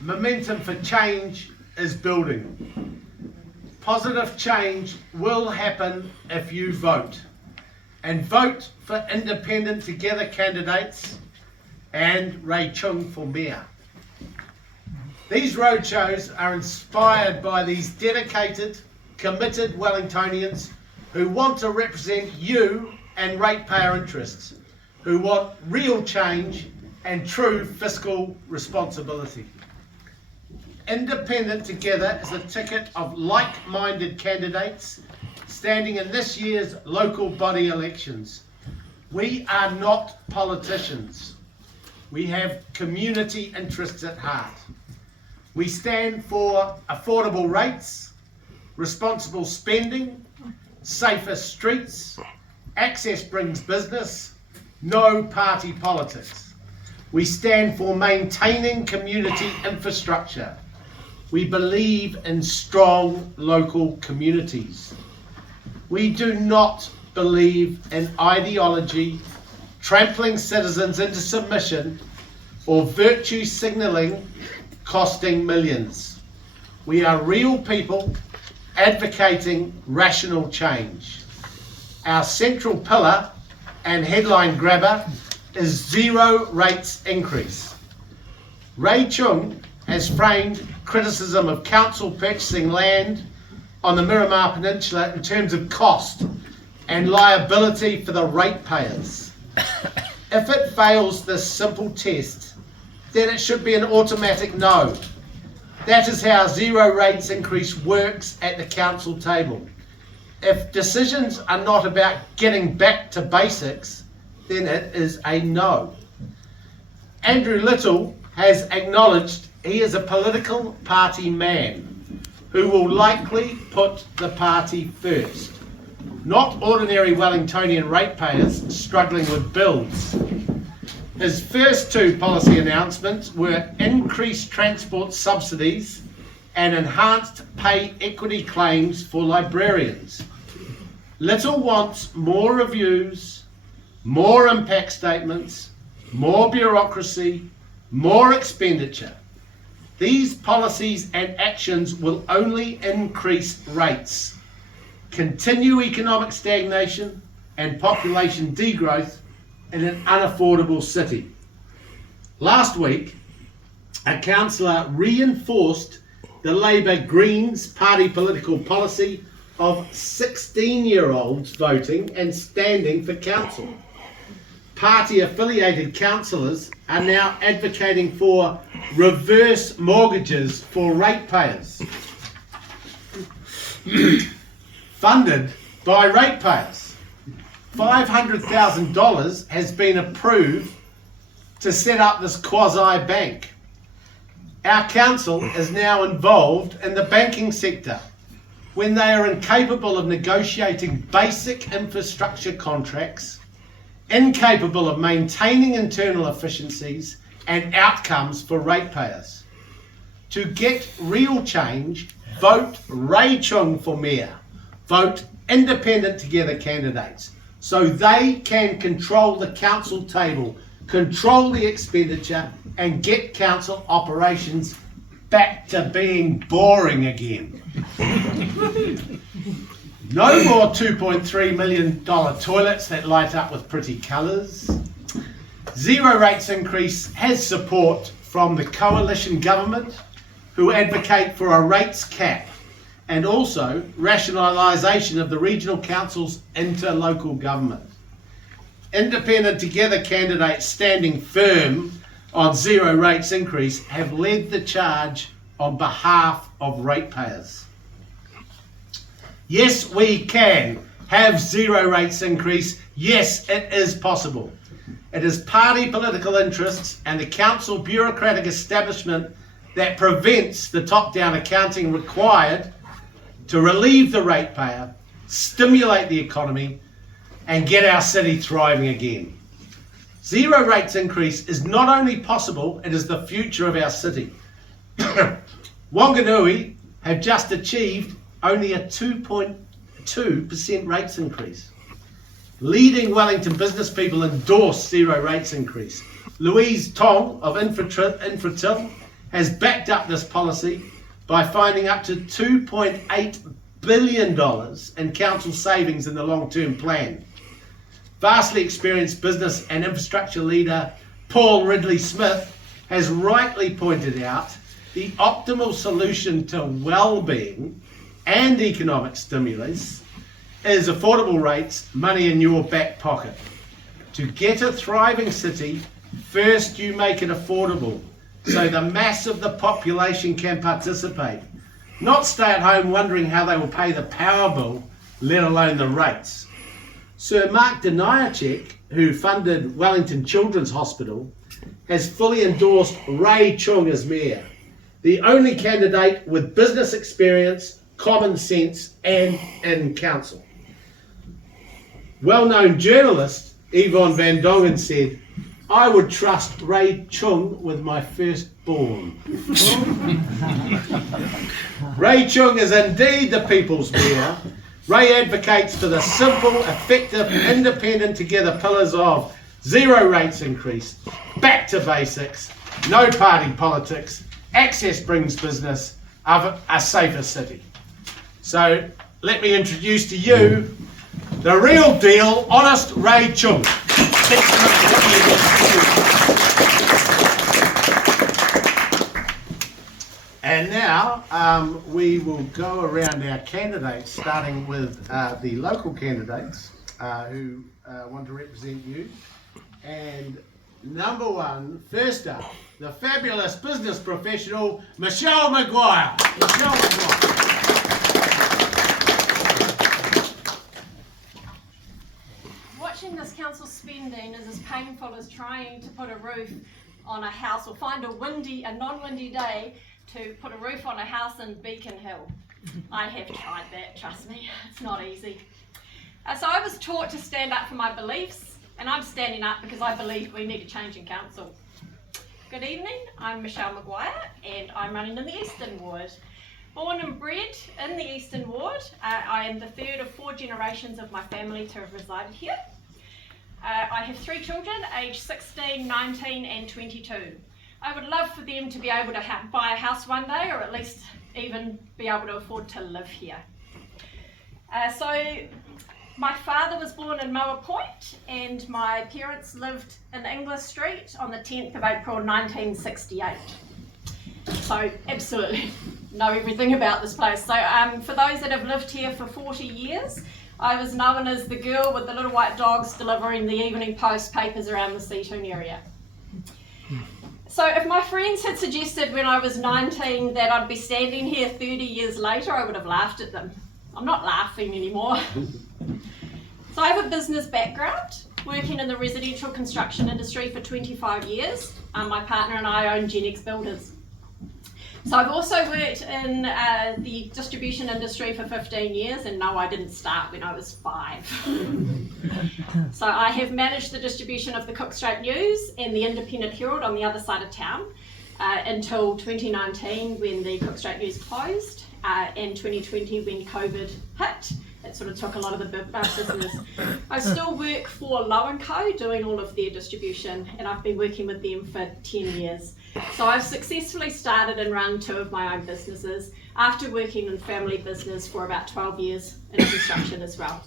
Momentum for change is building. Positive change will happen if you vote. And vote for independent Together candidates and Chung for mayor. These roadshows are inspired by these dedicated, committed Wellingtonians who want to represent you and ratepayer interests, who want real change and true fiscal responsibility. Independent Together is a ticket of like-minded candidates standing in this year's local body elections. We are not politicians. We have community interests at heart. We stand for affordable rates, responsible spending, safer streets, access brings business, no party politics. We stand for maintaining community infrastructure. We believe in strong local communities. We do not believe in ideology, trampling citizens into submission, or virtue signalling costing millions. We are real people advocating rational change. Our central pillar and headline grabber is zero rates increase. Chung has framed criticism of council purchasing land on the Miramar Peninsula in terms of cost and liability for the ratepayers. If it fails this simple test, then it should be an automatic no. That is how zero rates increase works at the council table. If decisions are not about getting back to basics, then it is a no. Andrew Little has acknowledged he is a political party man who will likely put the party first, not ordinary Wellingtonian ratepayers struggling with bills. His first two policy announcements were increased transport subsidies and enhanced pay equity claims for librarians. Little wants more reviews, more impact statements, more bureaucracy, more expenditure. These policies and actions will only increase rates, continue economic stagnation and population degrowth in an unaffordable city. Last week, a councillor reinforced the Labour Greens party political policy of 16-year-olds voting and standing for council. Party-affiliated councillors are now advocating for reverse mortgages for ratepayers, funded by ratepayers. $500,000 has been approved to set up this quasi-bank. Our council is now involved in the banking sector when they are incapable of negotiating basic infrastructure contracts, incapable of maintaining internal efficiencies and outcomes for ratepayers. To get real change, vote Chung for mayor. Vote independent Together candidates so they can control the council table, control the expenditure and get council operations back to being boring again. No more $2.3 million toilets that light up with pretty colours. Zero rates increase has support from the coalition government who advocate for a rates cap and also rationalisation of the regional councils into local government. Independent Together candidates standing firm on zero rates increase have led the charge on behalf of ratepayers. Yes, we can have zero rates increase. Yes, it is possible. It is party political interests and the council bureaucratic establishment that prevents the top-down accounting required to relieve the ratepayer, stimulate the economy, and get our city thriving again. Zero rates increase is not only possible, it is the future of our city. Wanganui have just achieved only a 2.2% rates increase. Leading Wellington business people endorse zero rates increase. Louise Tong of Infratil has backed up this policy by finding up to $2.8 billion in council savings in the long-term plan. Vastly experienced business and infrastructure leader Paul Ridley-Smith has rightly pointed out the optimal solution to well-being and economic stimulus is affordable rates, money in your back pocket. To get a thriving city, first you make it affordable so the mass of the population can participate, not stay at home wondering how they will pay the power bill, let alone the rates. Sir Mark Deniacek, who funded Wellington Children's Hospital, has fully endorsed Ray Chung as mayor, the only candidate with business experience, common sense, and in council. Well-known journalist Yvonne Van Dongen said, "I would trust Ray Chung with my firstborn." Ray Chung is indeed the people's mayor. Ray advocates for the simple, effective, independent together pillars of zero rates increase, back to basics, no party politics, access brings business, of a safer city. So let me introduce to you the real deal, honest Ray Chung. And now we will go around our candidates, starting with the local candidates who want to represent you. And number one, first up, the fabulous business professional, Michelle Maguire. Michelle Maguire. Watching this council spending is as painful as trying to put a roof on a house or find a non-windy day to put a roof on a house in Beacon Hill. I have tried that, trust me, it's not easy. So I was taught to stand up for my beliefs, and I'm standing up because I believe we need a change in council. Good evening, I'm Michelle Maguire and I'm running in the Eastern Ward. Born and bred in the Eastern Ward, I am the third of 4 generations of my family to have resided here. I have 3 children, aged 16, 19 and 22. I would love for them to be able to buy a house one day, or at least even be able to afford to live here. So my father was born in Moa Point and my parents lived in Inglis Street on the 10th of April 1968. So absolutely know everything about this place. So for those that have lived here for 40 years, I was known as the girl with the little white dogs delivering the Evening Post papers around the Seatoun area. So if my friends had suggested when I was 19 that I'd be standing here 30 years later, I would have laughed at them. I'm not laughing anymore. So I have a business background, working in the residential construction industry for 25 years. My partner and I own Gen X Builders. So I've also worked in the distribution industry for 15 years, and no, I didn't start when I was 5. So I have managed the distribution of the Cook Strait News and the Independent Herald on the other side of town until 2019 when the Cook Strait News closed, and 2020 when COVID hit. It sort of took a lot of the business. I still work for Low & Co doing all of their distribution, and I've been working with them for 10 years. So I've successfully started and run 2 of my own businesses after working in family business for about 12 years in construction as well.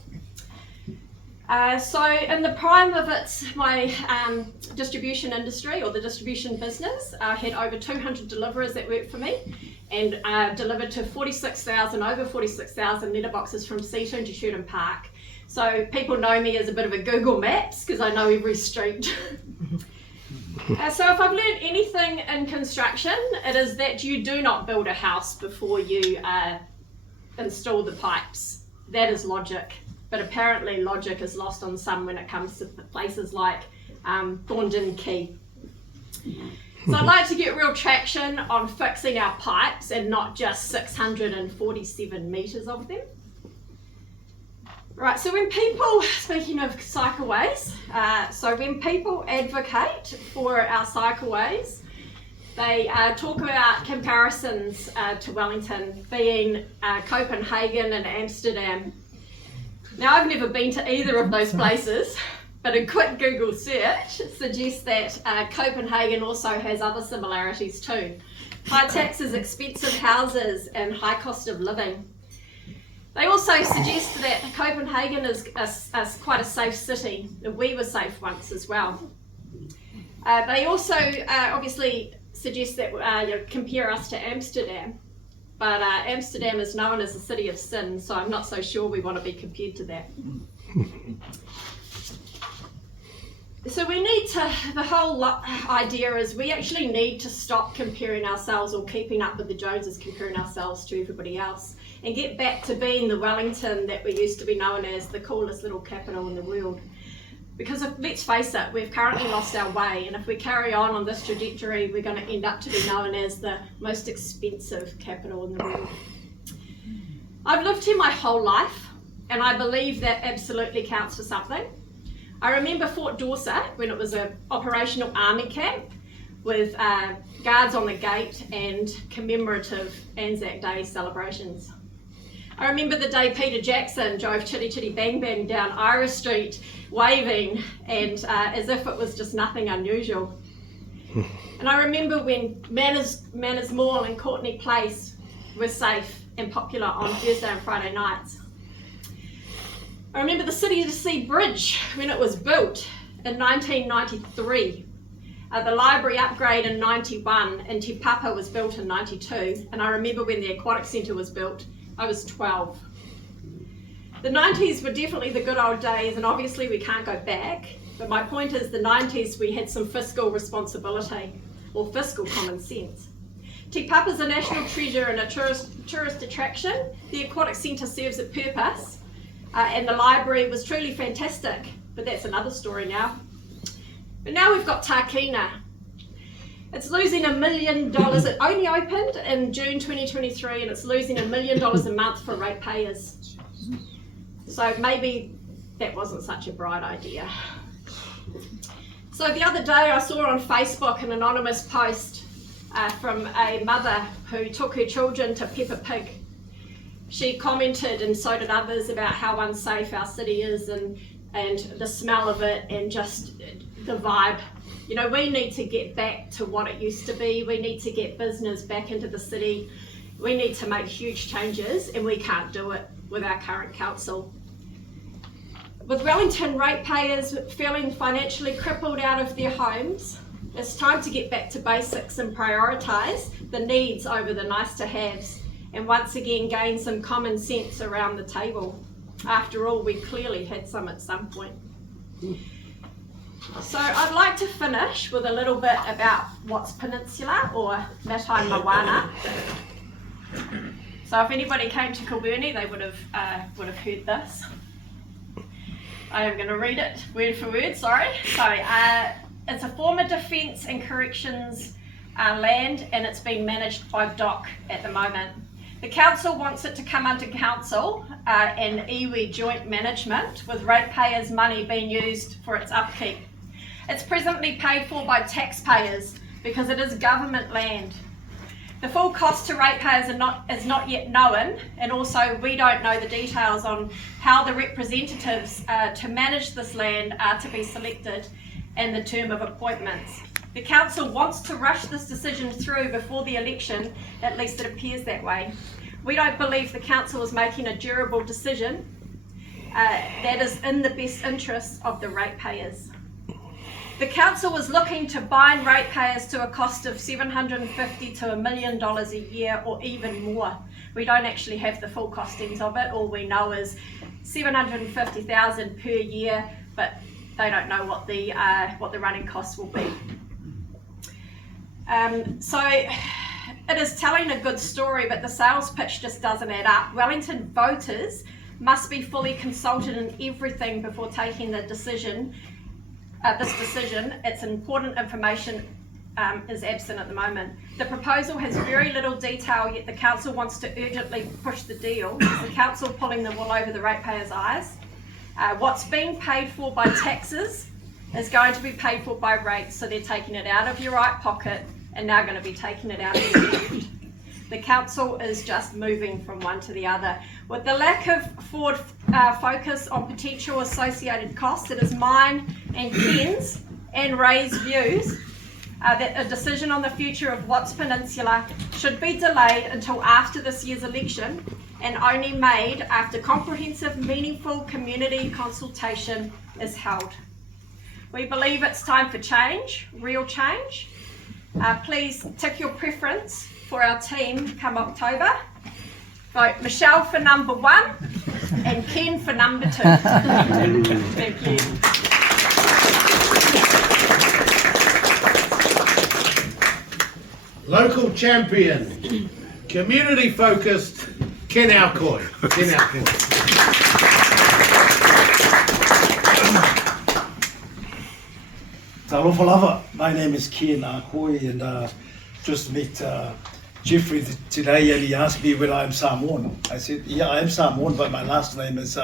So in the prime of my distribution industry, or the distribution business, I had over 200 deliverers that worked for me, and delivered to over 46,000 letterboxes from Seatoun to Sheridan Park. So people know me as a bit of a Google Maps because I know every street. So if I've learned anything in construction, it is that you do not build a house before you install the pipes. That is logic, but apparently logic is lost on some when it comes to places like Thorndon Quay. So I'd like to get real traction on fixing our pipes and not just 647 metres of them. Right, so when people, speaking of cycleways, so when people advocate for our cycleways, they talk about comparisons to Wellington being Copenhagen and Amsterdam. Now I've never been to either of those places, but a quick Google search suggests that Copenhagen also has other similarities too. high taxes, expensive houses and high cost of living. They also suggest that Copenhagen is quite a safe city. We were safe once as well. They also obviously suggest that compare us to Amsterdam, but Amsterdam is known as the city of sin, so I'm not so sure we want to be compared to that. So we need to, the whole idea is we actually need to stop comparing ourselves or keeping up with the Joneses, comparing ourselves to everybody else, and get back to being the Wellington that we used to be known as, the coolest little capital in the world. Because let's face it, we've currently lost our way, and if we carry on this trajectory, we're going to end up to be known as the most expensive capital in the world. I've lived here my whole life, and I believe that absolutely counts for something. I remember Fort Dorset when it was an operational army camp with guards on the gate and commemorative Anzac Day celebrations. I remember the day Peter Jackson drove Chitty Chitty Bang Bang down Iris Street waving and as if it was just nothing unusual. And I remember when Manners Mall and Courtney Place were safe and popular on Thursday and Friday nights. I remember the City to Sea Bridge when it was built in 1993. The library upgrade in 91 and Te Papa was built in 92. And I remember when the Aquatic Centre was built, I was 12. The 90s were definitely the good old days, and obviously we can't go back. But my point is the 90s we had some fiscal responsibility or fiscal common sense. Te Papa's a national treasure and a tourist attraction. The Aquatic Centre serves a purpose. And the library was truly fantastic, but that's another story now. But now we've got Tākina. It's losing $1 million. It only opened in June 2023, and it's losing $1 million a month for ratepayers. So maybe that wasn't such a bright idea. So the other day I saw on Facebook an anonymous post from a mother who took her children to Peppa Pig. She commented, and so did others, about how unsafe our city is and the smell of it and just the vibe. You know, we need to get back to what it used to be. We need to get business back into the city. We need to make huge changes, and we can't do it with our current council. With Wellington ratepayers feeling financially crippled out of their homes, it's time to get back to basics and prioritise the needs over the nice to haves, and once again gain some common sense around the table. After all, we clearly had some at some point. So I'd like to finish with a little bit about what's peninsula or Matai Moana. So if anybody came to Kilburnie, they would have heard this. I am going to read it word for word, sorry. So it's a former defence and corrections land, and it's being managed by DOC at the moment. The council wants it to come under council and iwi joint management, with ratepayers' money being used for its upkeep. It's presently paid for by taxpayers because it is government land. The full cost to ratepayers is not yet known, and also we don't know the details on how the representatives to manage this land are to be selected and the term of appointments. The council wants to rush this decision through before the election, at least it appears that way. We don't believe the council is making a durable decision that is in the best interests of the ratepayers. The council is looking to bind ratepayers to a cost of $750,000 to $1 million a year, or even more. We don't actually have the full costings of it. All we know is $750,000 per year, but they don't know what the running costs will be. So it is telling a good story, but the sales pitch just doesn't add up. Wellington voters must be fully consulted in everything before taking the decision. This decision, its important information is absent at the moment. The proposal has very little detail, yet the council wants to urgently push the deal. Is the council pulling the wool over the ratepayers' eyes? What's being paid for by taxes is going to be paid for by rates, so they're taking it out of your right pocket and now going to be taking it out of your left. The council is just moving from one to the other. With the lack of forward focus on potential associated costs, it is mine and Ken's and Ray's views that a decision on the future of Watts Peninsula should be delayed until after this year's election and only made after comprehensive, meaningful community consultation is held. We believe it's time for change, real change. Please tick your preference for our team come October. Vote Michelle for number 1 and Ken for number 2. Thank you. Local champion, community focused, Ken Alcoy. Ken Alcoy. Talofa lava. My name is Ken Alcoy, and just met Jeffrey today, and he asked me whether I'm Samoan. I said, yeah, I am Samoan, but my last name is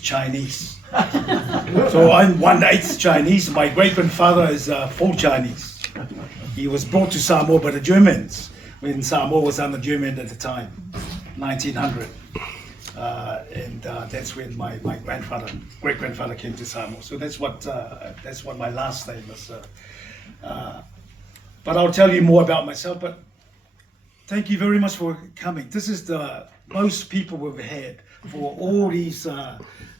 Chinese. So I'm 1/8 Chinese. My great-grandfather is full Chinese. He was brought to Samoa by the Germans when Samoa was under German at the time, 1900. And that's when my great-grandfather came to Samoa. So that's what my last name is. But I'll tell you more about myself. But thank you very much for coming. This is the most people we've had for all these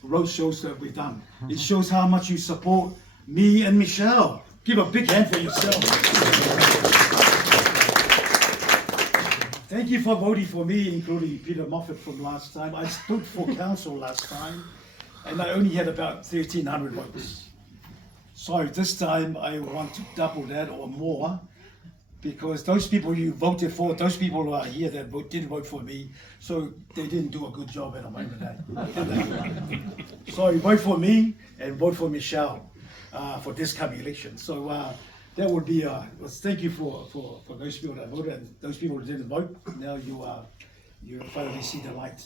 road shows that we've done. It shows how much you support me and Michelle. Give a big hand for yourself. Thank you for voting for me, including Peter Moffat from last time. I stood for council last time, and I only had about 1,300 votes. So this time I want to double that or more, because those people you voted for, those people who are here that didn't vote for me, so they didn't do a good job at the moment today. So vote for me and vote for Michelle for this coming election. So that would be, thank you for those people that voted and those people who didn't vote. Now you finally see the light.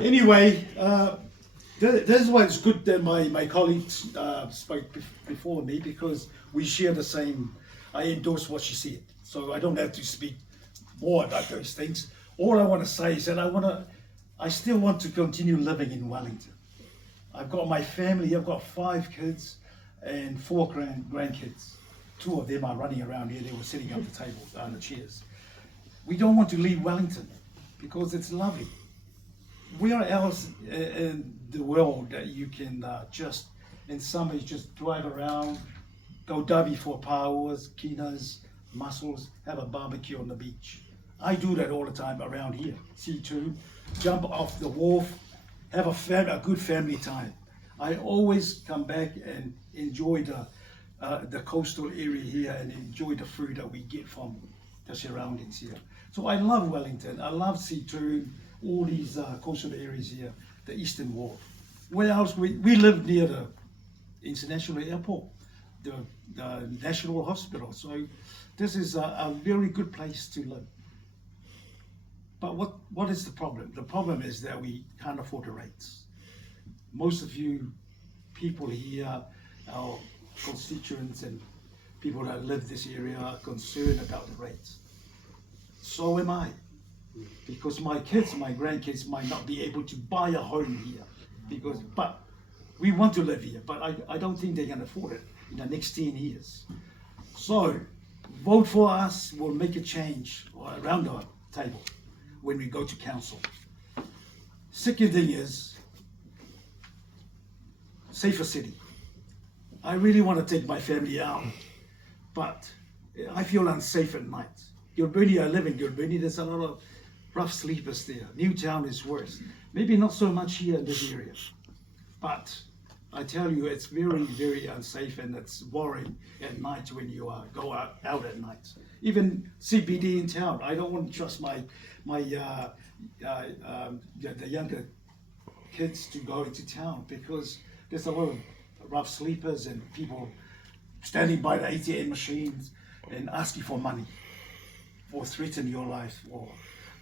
Anyway, this is why it's good that my colleagues spoke before me, because we share the same. I endorse what she said, so I don't have to speak more about those things. All I want to say is that I still want to continue living in Wellington. I've got my family. I've got 5 kids and 4 grandkids. 2 of them are running around here. They were sitting up the table on the chairs. We don't want to leave Wellington because it's lovely. Where else in the world that you can just, in summer, you just drive around, go Davi for powers, kinas, mussels, have a barbecue on the beach. I do that all the time around here. Seatoun, jump off the wharf, have a good family time. I always come back and enjoy the coastal area here and enjoy the food that we get from the surroundings here. So I love Wellington, I love Seatoun, all these coastal areas here, the Eastern Wharf. Where else? We live near the International Airport, the National Hospital. So this is a very good place to live. But what is the problem? The problem is that we can't afford the rates. Most of you people here, our constituents and people that live this area, are concerned about the rates. So am I, because my kids, my grandkids might not be able to buy a home here, but we want to live here, but I don't think they can afford it in the next 10 years. So vote for us, we'll make a change around our table when we go to council. Second thing is, safer city. I really want to take my family out, but I feel unsafe at night. Gilbert, I live in Gilbert, there's a lot of rough sleepers there. Newtown is worse. Maybe not so much here in this area, but I tell you, it's very, very unsafe, and it's worrying at night when you go out at night. Even CBD in town, I don't want to trust the younger kids to go into town, because there's a lot of rough sleepers and people standing by the ATM machines and asking for money or threaten your life or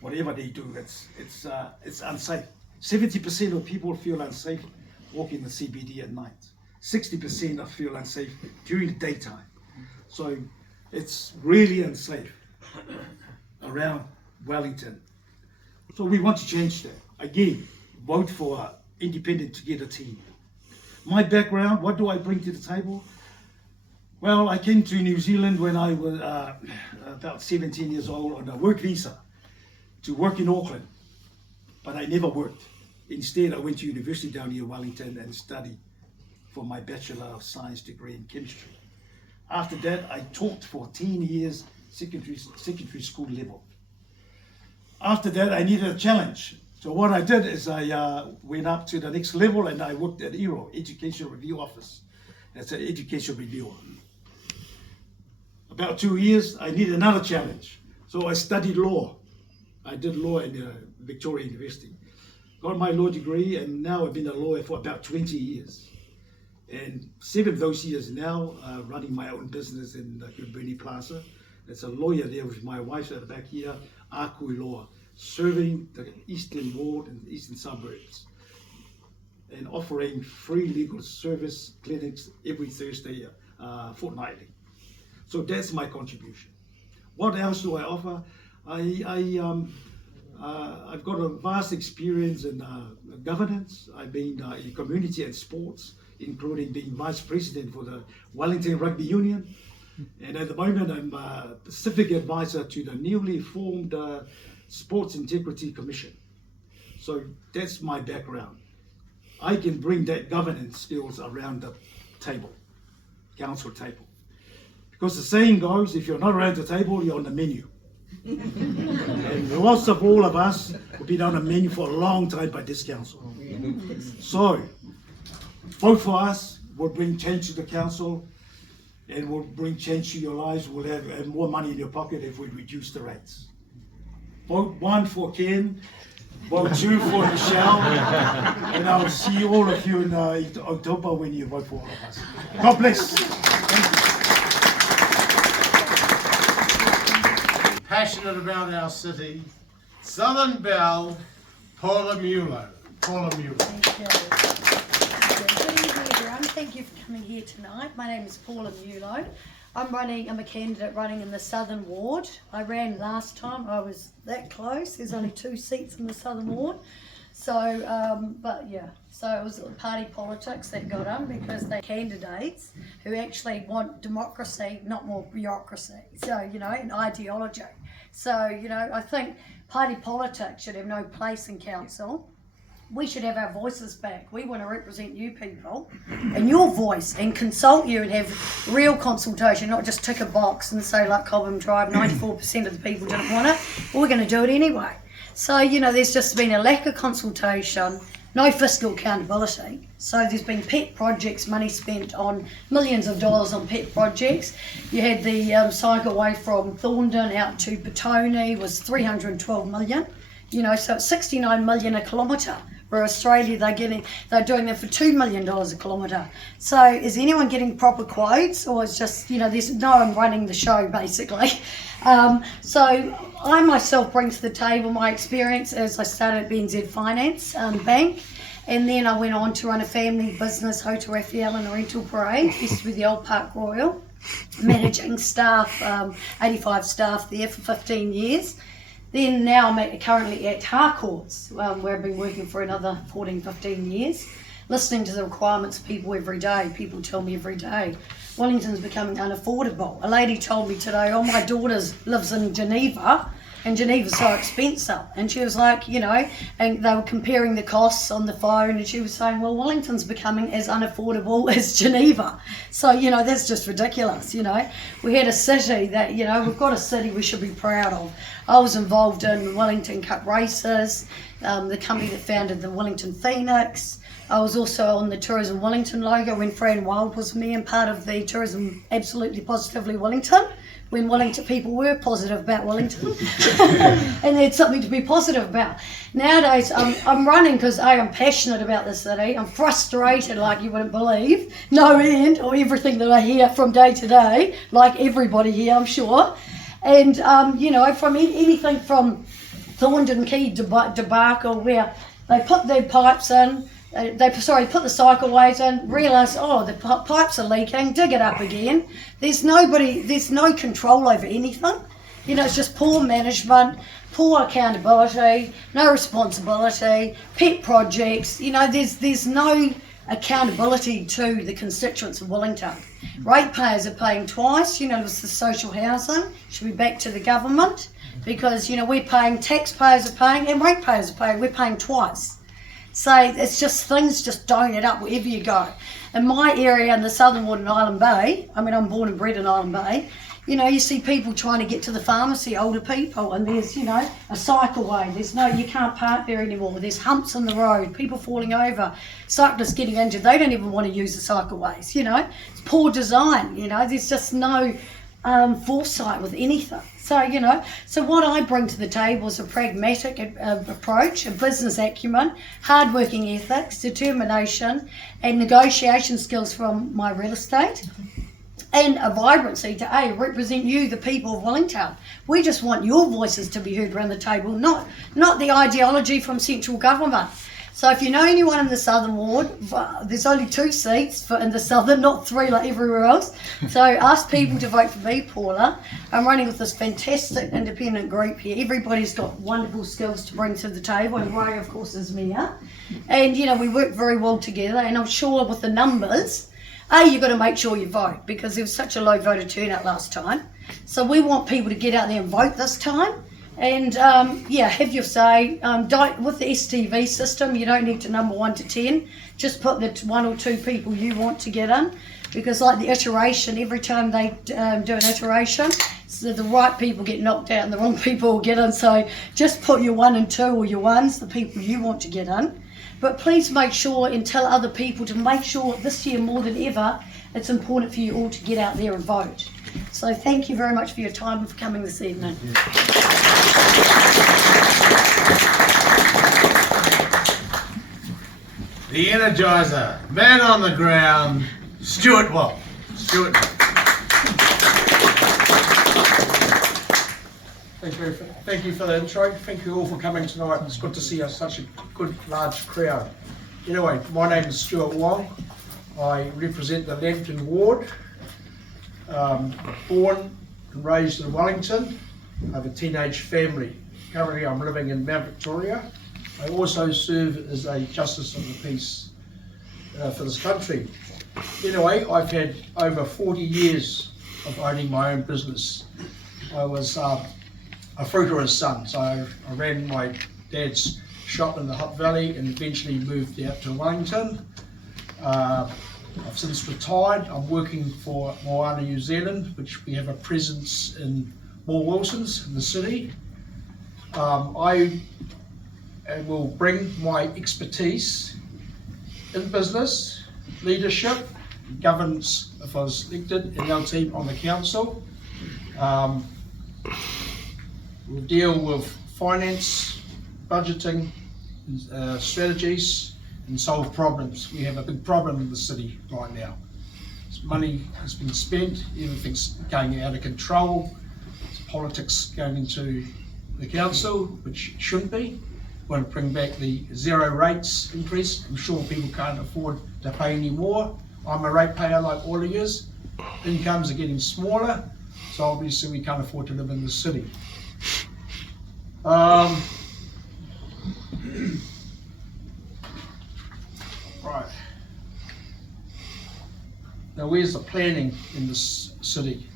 whatever they do. It's unsafe. 70% of people feel unsafe walking the CBD at night. 60% feel unsafe during the daytime. So it's really unsafe around Wellington. So we want to change that. Again, vote for Independent Together team. My background, what do I bring to the table? Well, I came to New Zealand when I was about 17 years old on a work visa to work in Auckland, but I never worked. Instead, I went to university down here in Wellington and studied for my Bachelor of Science degree in chemistry. After that, I taught for 10 years secondary school level. After that, I needed a challenge. So what I did is I went up to the next level and I worked at ERO, Education Review Office, as an education reviewer. About 2 years, I needed another challenge. So I studied law. I did law in Victoria University. Got my law degree, and now I've been a lawyer for about 20 years. And 7 of those years now, running my own business in Burnie Plaza. As a lawyer there with my wife at the back here, Akui Law, serving the eastern ward and the eastern suburbs, and offering free legal service clinics every Thursday fortnightly. So that's my contribution. What else do I offer? I've got a vast experience in governance. I've been in community and sports, including being vice president for the Wellington Rugby Union. And at the moment, I'm a Pacific advisor to the newly formed Sports Integrity Commission. So that's my background. I can bring that governance skills around the table, council table. Because the saying goes, if you're not around the table, you're on the menu. And lots of all of us have been on the menu for a long time by this council. So, vote for us, we'll bring change to the council, and we'll bring change to your lives. We'll have more money in your pocket if we reduce the rates. Vote 1 for Ken, vote 2 for Michelle, and I'll see all of you in October when you vote for all of us. God bless. Thank you. Passionate about our city, Southern Belle, Paula Mulo. Paula Mulo. Thank you. Good evening, everyone. Thank you for coming here tonight. My name is Paula Mulo. I'm a candidate running in the Southern Ward. I ran last time. I was that close. There's only 2 seats in the Southern Ward. So it was party politics that got them, because they're candidates who actually want democracy, not more bureaucracy. So, an ideology. So, I think party politics should have no place in council. We should have our voices back. We want to represent you people and your voice and consult you and have real consultation, not just tick a box and say, like Cobham Drive, 94% of the people didn't want it. Well, we're going to do it anyway. So, there's just been a lack of consultation, no fiscal accountability. So there's been pet projects, money spent on millions of dollars on pet projects. You had the cycleway from Thorndon out to Petone was 312 million. So it's 69 million a kilometre. Where Australia, they're doing that for $2 million a kilometre. So is anyone getting proper quotes, or it's just, there's no one running the show basically. So I myself bring to the table my experience as I started at BNZ Finance Bank, and then I went on to run a family business, Hotel Raphael and Rental Parade, used to be the old Park Royal, managing staff, 85 staff there for 15 years. Then now I'm currently at Harcourts, where I've been working for another 14, 15 years, listening to the requirements of people every day. People tell me every day, Wellington's becoming unaffordable. A lady told me today, my daughter lives in Geneva, and Geneva's so expensive. And she was like, and they were comparing the costs on the phone, and she was saying, well, Wellington's becoming as unaffordable as Geneva. So, that's just ridiculous, We had a city that, we've got a city we should be proud of. I was involved in Wellington Cup races, the company that founded the Wellington Phoenix. I was also on the Tourism Wellington logo when Fran Wild was me, and part of the Tourism Absolutely Positively Wellington, when Wellington people were positive about Wellington and they had something to be positive about. Nowadays, I'm running because I'm passionate about the city. I'm frustrated like you wouldn't believe, no end, or everything that I hear from day to day, like everybody here, I'm sure. And, from anything from Thorndon Quay debacle, where they put their pipes in, put the cycleways in, realise, the pipes are leaking, dig it up again. There's no control over anything. It's just poor management, poor accountability, no responsibility, pet projects. There's no accountability to the constituents of Wellington. Ratepayers are paying twice, you know, it's the social housing, should be back to the government, because, you know, we're paying, taxpayers are paying, and ratepayers are paying, we're paying twice. So it's just, things just don't add up wherever you go. In my area in the Southern Ward in Island Bay, I mean, I'm born and bred in Island Bay, you know, you see people trying to get to the pharmacy, older people, and there's, you know, a cycleway. There's no, you can't park there anymore. There's humps in the road, people falling over, cyclists getting injured. They don't even want to use the cycleways, you know. It's poor design, you know. There's just no foresight with anything. So, you know, so what I bring to the table is a pragmatic approach, a business acumen, hard-working ethics, determination, and negotiation skills from my real estate. And a vibrancy to represent you, the people of Wellington. We just want your voices to be heard around the table, not the ideology from central government. So if you know anyone in the Southern Ward, there's only 2 seats in the Southern, not 3 like everywhere else. So ask people to vote for me, Paula. I'm running with this fantastic independent group here. Everybody's got wonderful skills to bring to the table, and Ray, of course, is Mayor. And, you know, we work very well together, and I'm sure with the numbers, you've got to make sure you vote, because there was such a low voter turnout last time. So we want people to get out there and vote this time. And yeah, have your say. With the STV system, you don't need to number 1 to 10. Just put the 1 or 2 people you want to get in, because like the iteration, every time they do an iteration, so the right people get knocked out and the wrong people will get in. So just put your 1 and 2 or your 1s, the people you want to get in. But please make sure and tell other people to make sure this year more than ever, it's important for you all to get out there and vote. So thank you very much for your time and for coming this evening. The Energizer, man on the ground, Stuart Wall. Stuart. Thank you for the intro. Thank you all for coming tonight. It's good to see such a good large crowd. Anyway, my name is Stuart Wong. I represent the Lambton Ward. Born and raised in Wellington. I have a teenage family. Currently I'm living in Mount Victoria. I also serve as a Justice of the Peace for this country. Anyway, I've had over 40 years of owning my own business. I was a fruiterer's son, so I ran my dad's shop in the Hutt Valley and eventually moved out to Wellington. I've since retired. I'm working for Moana, New Zealand, which we have a presence in More Wilsons in the city. I will bring my expertise in business, leadership, governance if I was elected, and our team on the council. We'll deal with finance, budgeting, strategies, and solve problems. We have a big problem in the city right now. Money has been spent, everything's going out of control. There's politics going into the council, which shouldn't be. We want to bring back the 0 rates increase. I'm sure people can't afford to pay any more. I'm a ratepayer like all of you. Incomes are getting smaller, so obviously we can't afford to live in the city. Right. Now where's the planning in this city?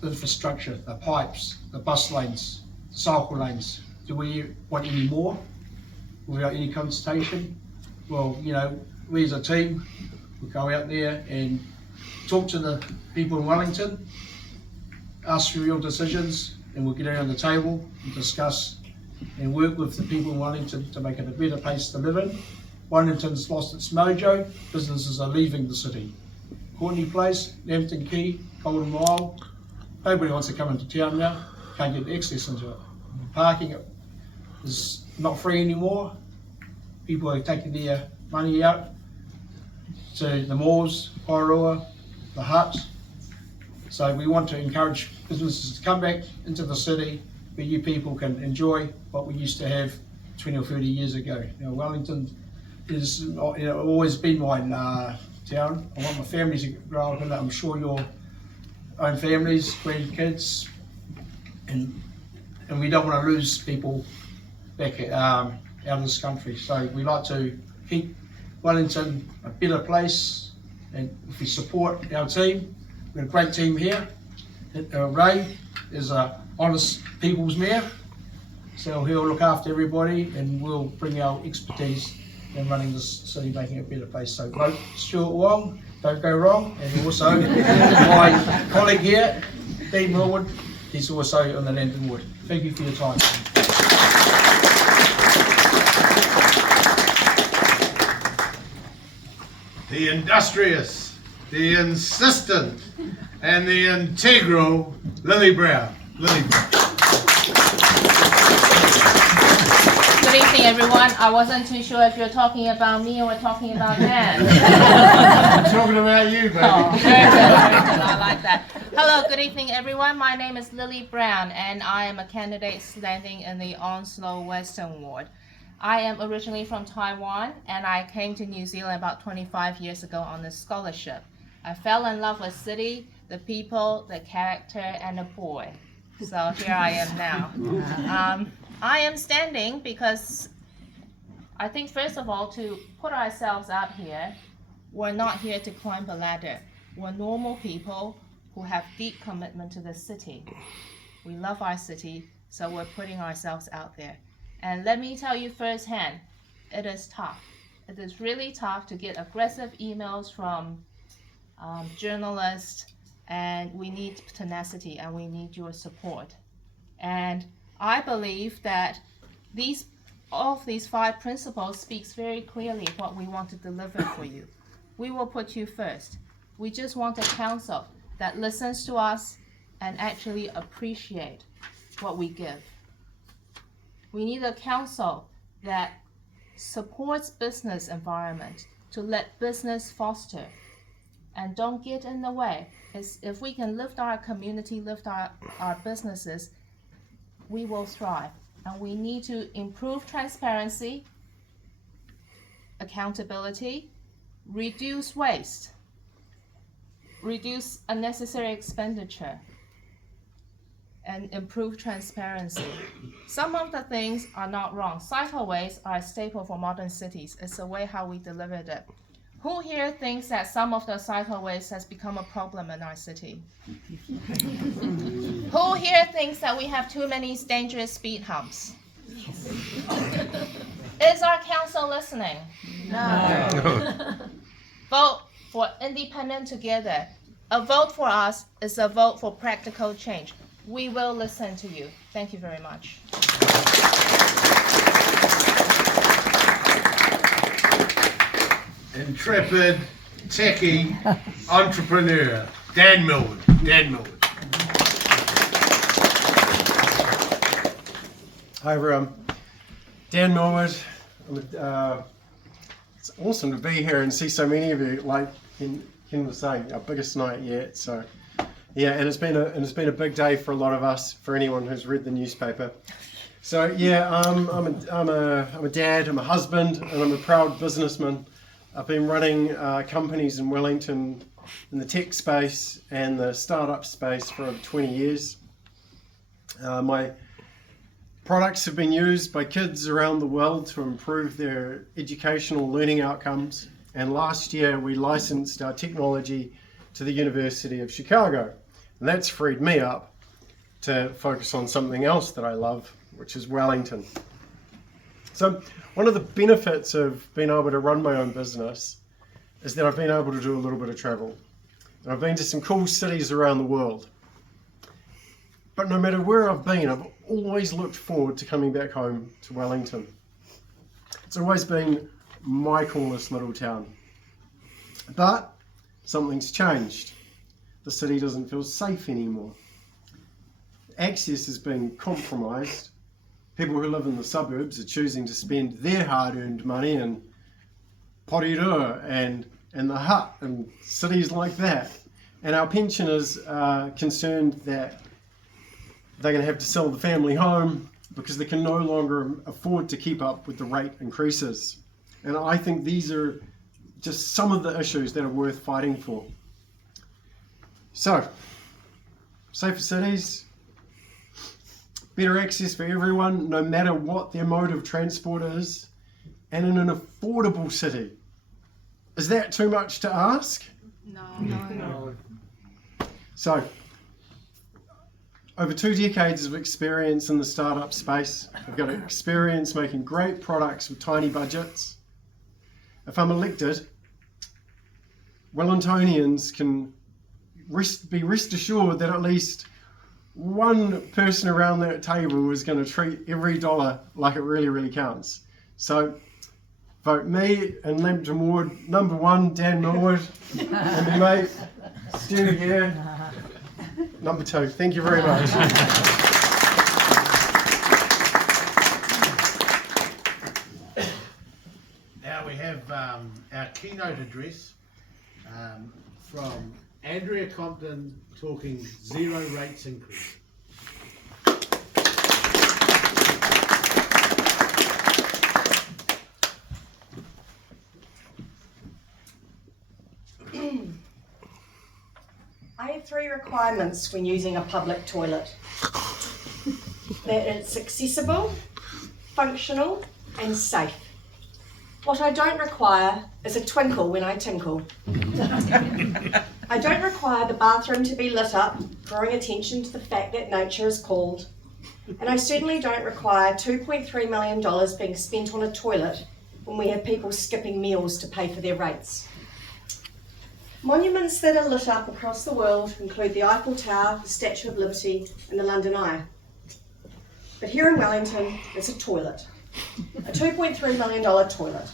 The infrastructure, the pipes, the bus lanes, the cycle lanes. Do we want any more without any consultation? Well, you know, we as a team will go out there and talk to the people in Wellington, ask for real decisions, and we'll get around the table and discuss and work with the people in Wellington to make it a better place to live in. Wellington's lost its mojo, businesses are leaving the city. Courtney Place, Lambton Quay, Golden Mile, nobody wants to come into town now, can't get access into it. Parking is not free anymore. People are taking their money out to the malls, Wairua, the Hutt. So we want to encourage businesses to come back into the city where you people can enjoy what we used to have 20 or 30 years ago. You know, Wellington is always been my town. I want my family to grow up in it. I'm sure your own families, grandkids, and we don't want to lose people back out of this country. So we like to keep Wellington a better place, and if you support our team, we've got a great team here. Ray is a honest people's mayor, so he'll look after everybody and we'll bring our expertise in running this city, making it a better place. So vote Stuart Wong, don't go wrong, and also my colleague here, Dean Millwood, he's also on the London Ward. Thank you for your time. The industrious, the insistent, and the integral Lily Brown. Lily Brown. Good evening, everyone. I wasn't too sure if you're talking about me or talking about Dan. I'm talking about you, baby. Oh, very good, very good. I like that. Hello, good evening, everyone. My name is Lily Brown, and I am a candidate standing in the Onslow Western Ward. I am originally from Taiwan, and I came to New Zealand about 25 years ago on a scholarship. I fell in love with the city, the people, the character, and the boy. So here I am now. I am standing because I think, first of all, to put ourselves out here, we're not here to climb a ladder. We're normal people who have deep commitment to the city. We love our city, so we're putting ourselves out there. And let me tell you firsthand, it is tough. It is really tough to get aggressive emails from journalists, and we need tenacity and we need your support. And I believe that all of these 5 principles speaks very clearly what we want to deliver for you. We will put you first. We just want a council that listens to us and actually appreciate what we give. We need a council that supports business environment to let business foster and don't get in the way. If we can lift our community, lift our businesses, we will thrive. And we need to improve transparency, accountability, reduce waste, reduce unnecessary expenditure, and improve transparency. Some of the things are not wrong. Cycleways are a staple for modern cities. It's the way how we delivered it. Who here thinks that some of the cycleways has become a problem in our city? Who here thinks that we have too many dangerous speed humps? Is our council listening? No. Vote for Independent Together. A vote for us is a vote for practical change. We will listen to you. Thank you very much. Intrepid, techie, entrepreneur, Dan Millwood. Dan Millwood. Hi everyone, Dan Millwood. It's awesome to be here and see so many of you. Like Ken was saying, our biggest night yet. So yeah, and it's been a big day for a lot of us. For anyone who's read the newspaper. So yeah, I'm a dad, I'm a husband, and I'm a proud businessman. I've been running companies in Wellington in the tech space and the startup space for over 20 years. My products have been used by kids around the world to improve their educational learning outcomes. And last year we licensed our technology to the University of Chicago. And that's freed me up to focus on something else that I love, which is Wellington. So one of the benefits of being able to run my own business is that I've been able to do a little bit of travel. And I've been to some cool cities around the world. But no matter where I've been, I've always looked forward to coming back home to Wellington. It's always been my coolest little town. But something's changed. The city doesn't feel safe anymore. Access has been compromised. People who live in the suburbs are choosing to spend their hard-earned money in Porirua and the Hut and cities like that. And our pensioners are concerned that they're going to have to sell the family home because they can no longer afford to keep up with the rate increases. And I think these are just some of the issues that are worth fighting for. So, safer cities, better access for everyone, no matter what their mode of transport is, and in an affordable city Is that too much to ask? No. So, over 2 decades of experience in the startup space, I've got experience making great products with tiny budgets. If I'm elected, Wellingtonians can be rest assured that at least one person around that table is going to treat every dollar like it really, really counts. So, vote me and Lambton Ward number 1, Dan Millwood, and my mate, Stu here, number 2. Thank you very much. Now we have our keynote address from Andrea Compton talking zero rates increase. I have 3 requirements when using a public toilet. That it's accessible, functional, and safe. What I don't require is a twinkle when I tinkle. I don't require the bathroom to be lit up, drawing attention to the fact that nature is called. And I certainly don't require $2.3 million being spent on a toilet when we have people skipping meals to pay for their rates. Monuments that are lit up across the world include the Eiffel Tower, the Statue of Liberty, and the London Eye. But here in Wellington, it's a toilet. A $2.3 million toilet.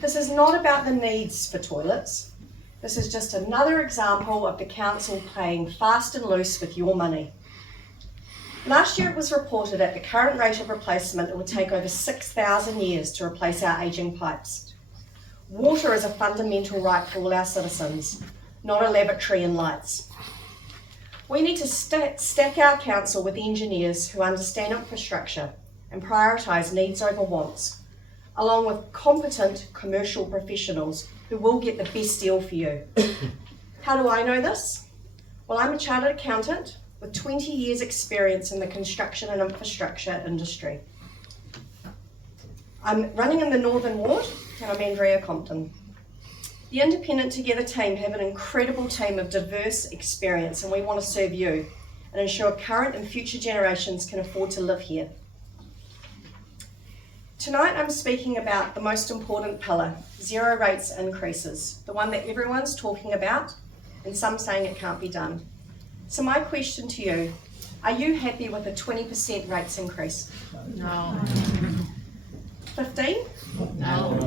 This is not about the needs for toilets. This is just another example of the council playing fast and loose with your money. Last year it was reported at the current rate of replacement it would take over 6,000 years to replace our ageing pipes. Water is a fundamental right for all our citizens, not a lavatory and lights. We need to stack our council with engineers who understand infrastructure and prioritise needs over wants, along with competent commercial professionals who will get the best deal for you. How do I know this? Well, I'm a chartered accountant with 20 years experience in the construction and infrastructure industry. I'm running in the Northern Ward and I'm Andrea Compton. The Independent Together team have an incredible team of diverse experience and we want to serve you and ensure current and future generations can afford to live here. Tonight I'm speaking about the most important pillar, zero rates increases, the one that everyone's talking about and some saying it can't be done. So my question to you, are you happy with a 20% rates increase? No. 15? No.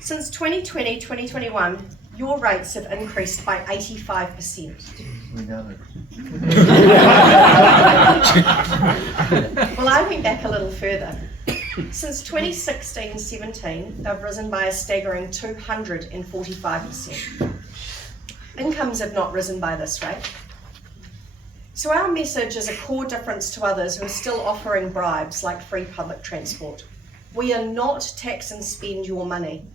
Since 2020, 2021, your rates have increased by 85%. Well, I went back a little further. Since 2016-17, they've risen by a staggering 245%. Incomes have not risen by this rate. So our message is a core difference to others who are still offering bribes like free public transport. We are not tax and spend your money.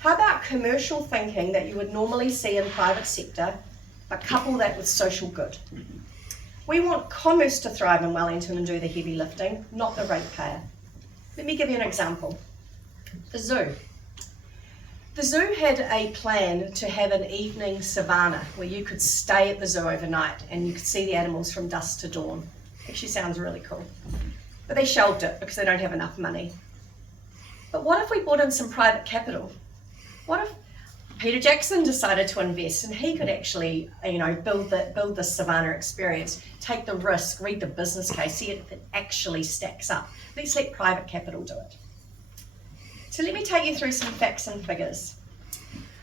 How about commercial thinking that you would normally see in private sector, but couple that with social good? We want commerce to thrive in Wellington and do the heavy lifting, not the ratepayer. Let me give you an example. The zoo. The zoo had a plan to have an evening savannah where you could stay at the zoo overnight and you could see the animals from dusk to dawn. Actually sounds really cool. But they shelved it because they don't have enough money. But what if we brought in some private capital? What if Peter Jackson decided to invest and he could actually, build the savannah experience, take the risk, read the business case, see if it actually stacks up. Let's let private capital do it. So let me take you through some facts and figures.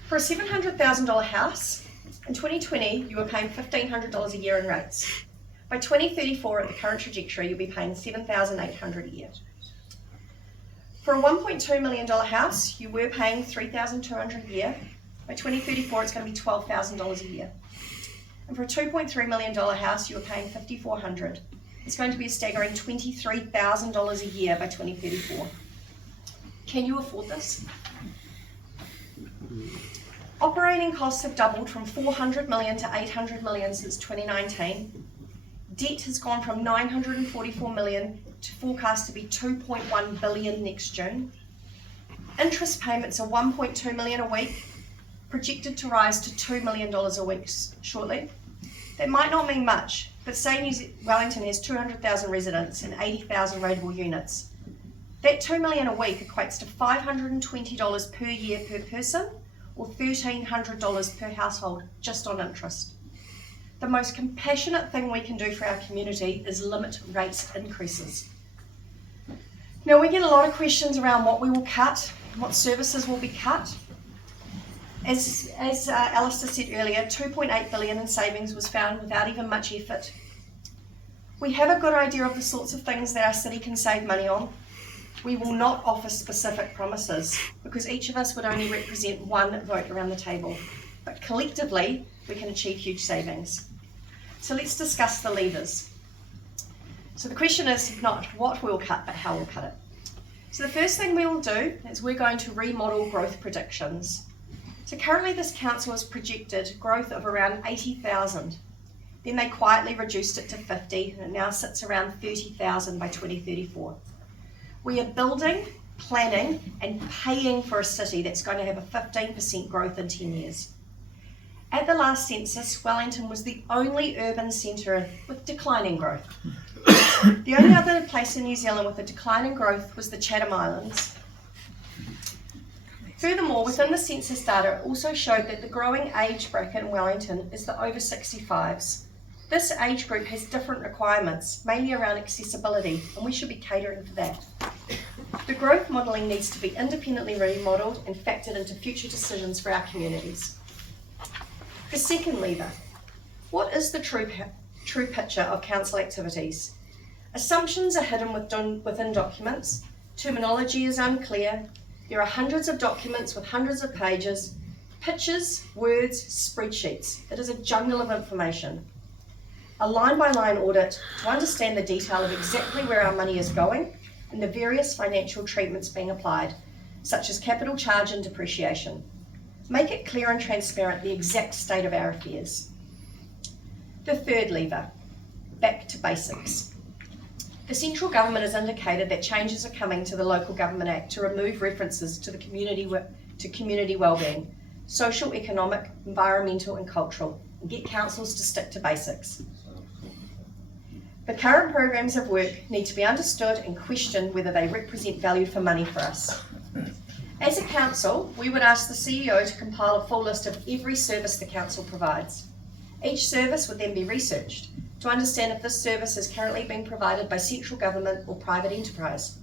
For a $700,000 house, in 2020 you were paying $1,500 a year in rates. By 2034 at the current trajectory you'll be paying $7,800 a year. For a $1.2 million house you were paying $3,200 a year. By 2034 it's going to be $12,000 a year. And for a $2.3 million house you were paying $5,400. It's going to be a staggering $23,000 a year by 2034. Can you afford this? Operating costs have doubled from 400 million to 800 million since 2019. Debt has gone from 944 million to forecast to be 2.1 billion next June. Interest payments are $1.2 million a week, projected to rise to $2 million a week shortly. That might not mean much, but say Wellington has 200,000 residents and 80,000 rateable units. That $2 million a week equates to $520 per year per person, or $1,300 per household just on interest. The most compassionate thing we can do for our community is limit rate increases. Now, we get a lot of questions around what we will cut, what services will be cut. As Alistair said earlier, $2.8 billion in savings was found without even much effort. We have a good idea of the sorts of things that our city can save money on. We will not offer specific promises because each of us would only represent one vote around the table. But collectively, we can achieve huge savings. So let's discuss the levers. So the question is not what we'll cut, but how we'll cut it. So the first thing we will do is we're going to remodel growth predictions. So currently this council has projected growth of around 80,000. Then they quietly reduced it to 50, and it now sits around 30,000 by 2034. We are building, planning, and paying for a city that's going to have a 15% growth in 10 years. At the last census, Wellington was the only urban centre with declining growth. The only other place in New Zealand with a decline in growth was the Chatham Islands. Furthermore, within the census data, it also showed that the growing age bracket in Wellington is the over 65s. This age group has different requirements, mainly around accessibility, and we should be catering for that. The growth modelling needs to be independently remodelled and factored into future decisions for our communities. The second lever. What is the true picture of council activities? Assumptions are hidden within documents, terminology is unclear, there are hundreds of documents with hundreds of pages, pictures, words, spreadsheets. It is a jungle of information. A line-by-line audit to understand the detail of exactly where our money is going and the various financial treatments being applied, such as capital charge and depreciation. Make it clear and transparent the exact state of our affairs. The third lever, back to basics. The central government has indicated that changes are coming to the Local Government Act to remove references to community wellbeing, social, economic, environmental and cultural, and get councils to stick to basics. The current programs of work need to be understood and questioned whether they represent value for money for us. As a council, we would ask the CEO to compile a full list of every service the council provides. Each service would then be researched to understand if this service is currently being provided by central government or private enterprise.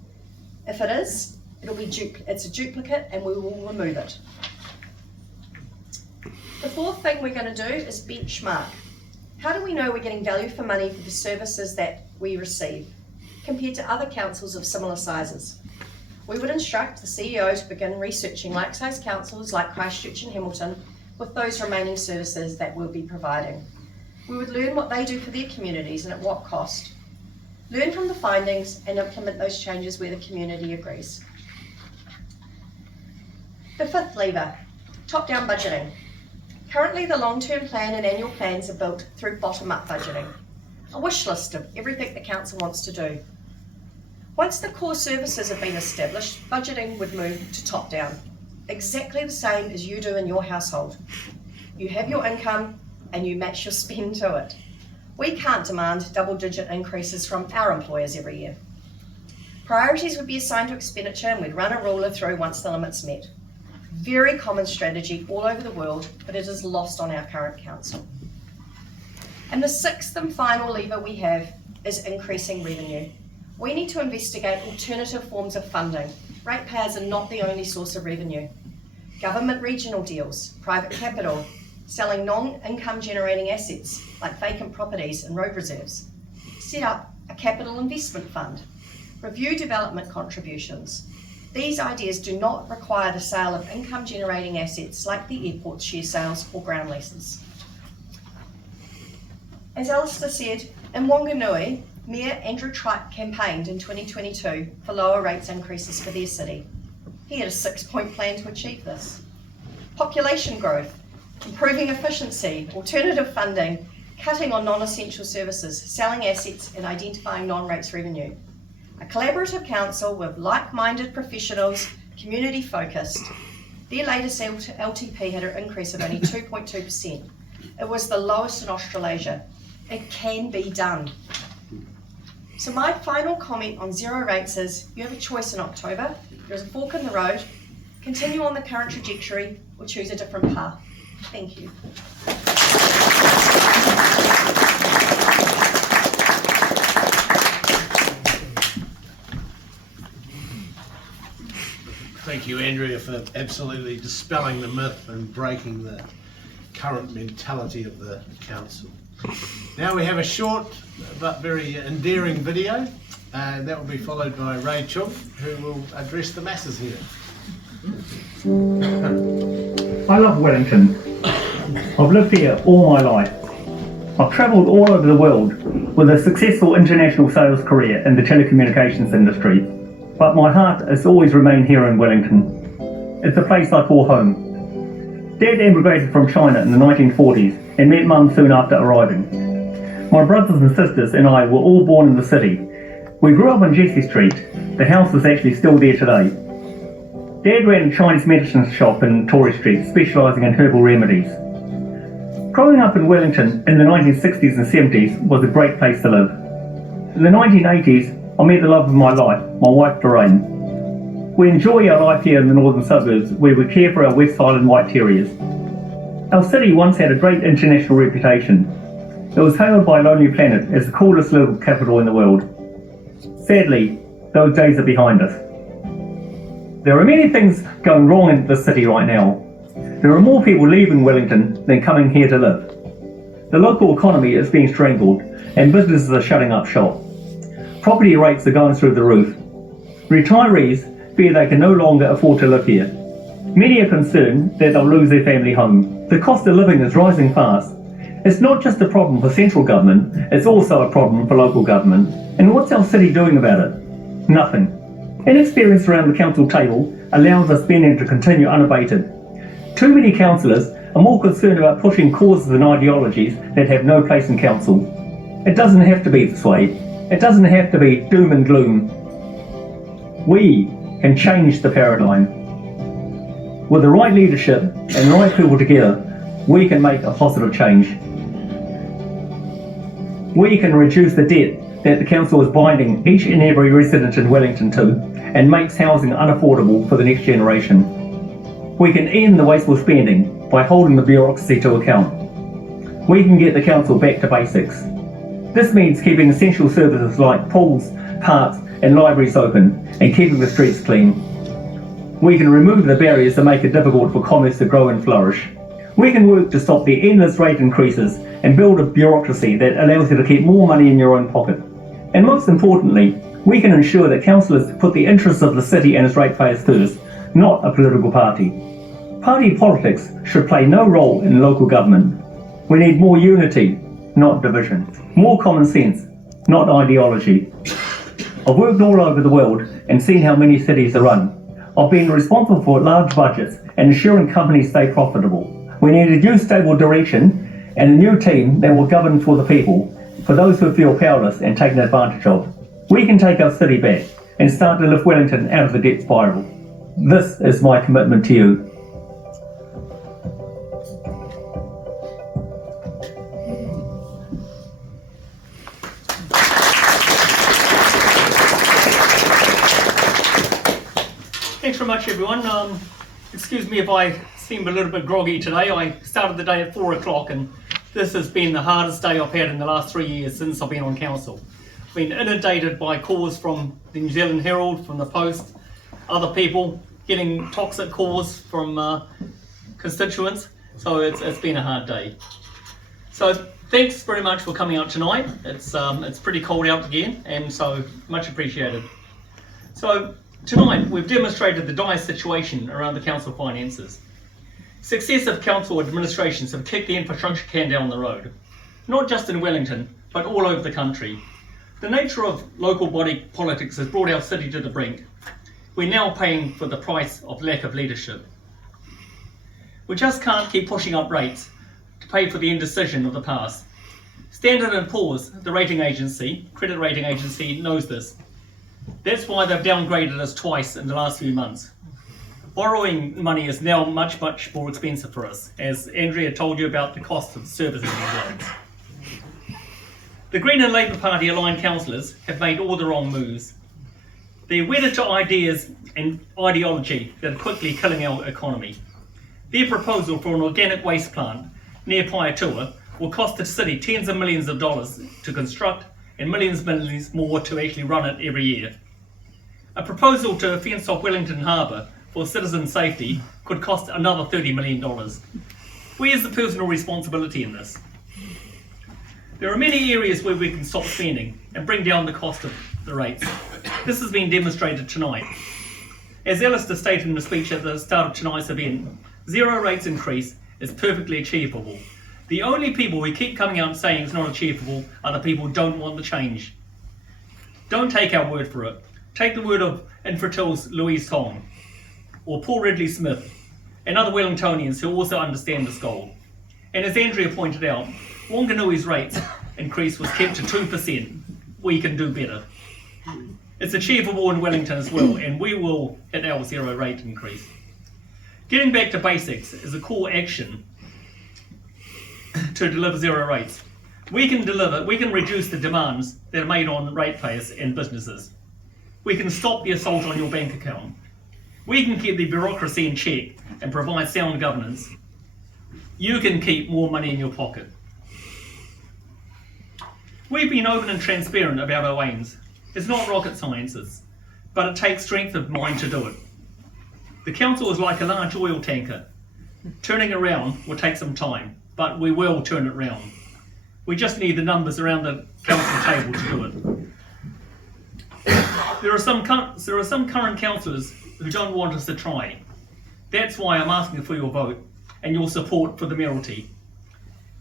If it is, it's a duplicate and we will remove it. The fourth thing we're going to do is benchmark. How do we know we're getting value for money for the services that we receive compared to other councils of similar sizes? We would instruct the CEO to begin researching like-sized councils like Christchurch and Hamilton with those remaining services that we'll be providing. We would learn what they do for their communities and at what cost. Learn from the findings and implement those changes where the community agrees. The fifth lever, top-down budgeting. Currently, the long-term plan and annual plans are built through bottom-up budgeting, a wish list of everything the council wants to do. Once the core services have been established, budgeting would move to top-down, exactly the same as you do in your household. You have your income and you match your spend to it. We can't demand double-digit increases from our employers every year. Priorities would be assigned to expenditure and we'd run a ruler through once the limit's met. Very common strategy all over the world, but it is lost on our current council. And the sixth and final lever we have is increasing revenue. We need to investigate alternative forms of funding. Ratepayers are not the only source of revenue. Government regional deals, private capital, selling non-income generating assets like vacant properties and road reserves. Set up a capital investment fund. Review development contributions. These ideas do not require the sale of income generating assets like the airport share sales or ground leases. As Alistair said, in Wanganui, Mayor Andrew Tripe campaigned in 2022 for lower rates increases for their city. He had a 6-point plan to achieve this. Population growth, improving efficiency, alternative funding, cutting on non-essential services, selling assets and identifying non-rates revenue. A collaborative council with like-minded professionals community focused. Their latest LTP had an increase of only 2.2%. It was the lowest in Australasia. It can be done. So my final comment on zero rates is you have a choice in October. There's a fork in the road. Continue on the current trajectory or choose a different path. Thank you. Thank you, Andrea, for absolutely dispelling the myth and breaking the current mentality of the council. Now we have a short but very endearing video. That will be followed by Chung, who will address the masses here. I love Wellington. I've lived here all my life. I've travelled all over the world with a successful international sales career in the telecommunications industry, but my heart has always remained here in Wellington. It's a place I call home. Dad emigrated from China in the 1940s and met Mum soon after arriving. My brothers and sisters and I were all born in the city. We grew up on Jesse Street. The house is actually still there today. Dad ran a Chinese medicine shop in Torrey Street, specialising in herbal remedies. Growing up in Wellington in the 1960s and 70s was a great place to live. In the 1980s, I met the love of my life, my wife Doreen. We enjoy our life here in the northern suburbs where we care for our West Highland White Terriers. Our city once had a great international reputation. It was hailed by Lonely Planet as the coolest little capital in the world. Sadly, those days are behind us. There are many things going wrong in the city right now. There are more people leaving Wellington than coming here to live. The local economy is being strangled and businesses are shutting up shop. Property rates are going through the roof. Retirees fear they can no longer afford to live here. Many are concerned that they'll lose their family home. The cost of living is rising fast. It's not just a problem for central government, it's also a problem for local government. And what's our city doing about it? Nothing. Inexperience around the council table allows our spending to continue unabated. Too many councillors are more concerned about pushing causes and ideologies that have no place in council. It doesn't have to be this way. It doesn't have to be doom and gloom. We can change the paradigm. With the right leadership and the right people together, we can make a positive change. We can reduce the debt that the council is binding each and every resident in Wellington to and makes housing unaffordable for the next generation. We can end the wasteful spending by holding the bureaucracy to account. We can get the council back to basics. This means keeping essential services like pools, parks and libraries open and keeping the streets clean. We can remove the barriers that make it difficult for commerce to grow and flourish. We can work to stop the endless rate increases and build a bureaucracy that allows you to keep more money in your own pocket. And most importantly, we can ensure that councillors put the interests of the city and its ratepayers first, not a political party. Party politics should play no role in local government. We need more unity, not division. More common sense, not ideology. I've worked all over the world and seen how many cities are run. I've been responsible for large budgets and ensuring companies stay profitable. We need a new stable direction and a new team that will govern for the people, for those who feel powerless and taken advantage of. We can take our city back and start to lift Wellington out of the debt spiral. This is my commitment to you. Thanks very much, everyone. Excuse me if I seem a little bit groggy today. I started the day at 4 o'clock and this has been the hardest day I've had in the last 3 years since I've been on council. I've been inundated by calls from the New Zealand Herald, from the Post, other people, getting toxic calls from constituents. So it's been a hard day. So thanks very much for coming out tonight. It's pretty cold out again, and so much appreciated. So tonight we've demonstrated the dire situation around the council finances. Successive council administrations have kicked the infrastructure can down the road, not just in Wellington, but all over the country. The nature of local body politics has brought our city to the brink. We're now paying for the price of lack of leadership. We just can't keep pushing up rates to pay for the indecision of the past. Standard & Poor's, the rating agency, credit rating agency, knows this. That's why they've downgraded us twice in the last few months. Borrowing money is now much, much more expensive for us, as Andrea told you about the cost of servicing these loans. The Green and Labour Party aligned councillors have made all the wrong moves. They're wedded to ideas and ideology that are quickly killing our economy. Their proposal for an organic waste plant near Paetua will cost the city tens of millions of dollars to construct and millions more to actually run it every year. A proposal to fence off Wellington Harbour for citizen safety could cost another $30 million. Where's the personal responsibility in this? There are many areas where we can stop spending and bring down the cost of the rates. This has been demonstrated tonight. As Alistair stated in the speech at the start of tonight's event, zero rates increase is perfectly achievable. The only people who keep coming out and saying it's not achievable are the people who don't want the change. Don't take our word for it. Take the word of Infratil's Louise Tong, or Paul Ridley Smith, and other Wellingtonians who also understand this goal. And as Andrea pointed out, Wanganui's rates increase was kept to 2%. We can do better. It's achievable in Wellington as well, and we will hit our zero rate increase. Getting back to basics is a core action to deliver zero rates. We can reduce the demands that are made on ratepayers and businesses. We can stop the assault on your bank account. We can keep the bureaucracy in check and provide sound governance. You can keep more money in your pocket. We've been open and transparent about our aims. It's not rocket sciences, but it takes strength of mind to do it. The council is like a large oil tanker. Turning around will take some time, but we will turn it around. We just need the numbers around the council table to do it. There are some current councillors who don't want us to try. That's why I'm asking for your vote and your support for the mayoralty.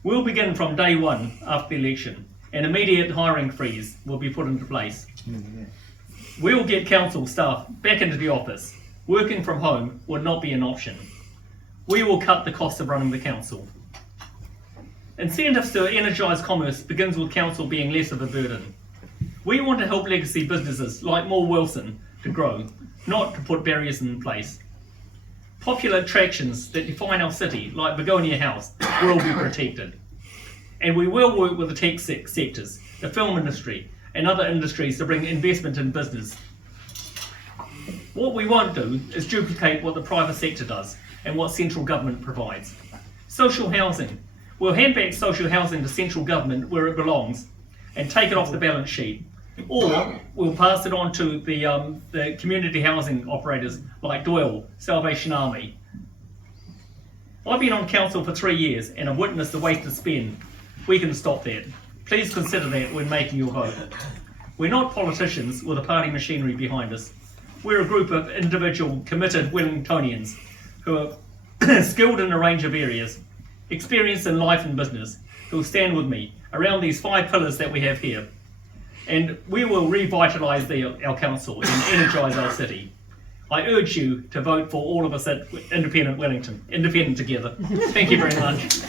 We'll begin from day one after the election. An immediate hiring freeze will be put into place. We'll get council staff back into the office. Working from home will not be an option. We will cut the cost of running the council. Incentives to energise commerce begins with council being less of a burden. We want to help legacy businesses like Moore Wilson to grow, not to put barriers in place. Popular attractions that define our city, like Begonia House, will be protected. And we will work with the tech sectors, the film industry, and other industries to bring investment in business. What we won't do is duplicate what the private sector does and what central government provides. Social housing. We'll hand back social housing to central government where it belongs and take it off the balance sheet. Or we'll pass it on to the community housing operators like Doyle, Salvation Army. I've been on council for 3 years and I've witnessed the wasted spend. We can stop that. Please consider that when making your vote. We're not politicians with a party machinery behind us. We're a group of individual, committed Wellingtonians who are skilled in a range of areas, experienced in life and business, who will stand with me around these 5 pillars that we have here. And we will revitalise our council and energise our city. I urge you to vote for all of us at Independent Wellington, independent together. Thank you very much.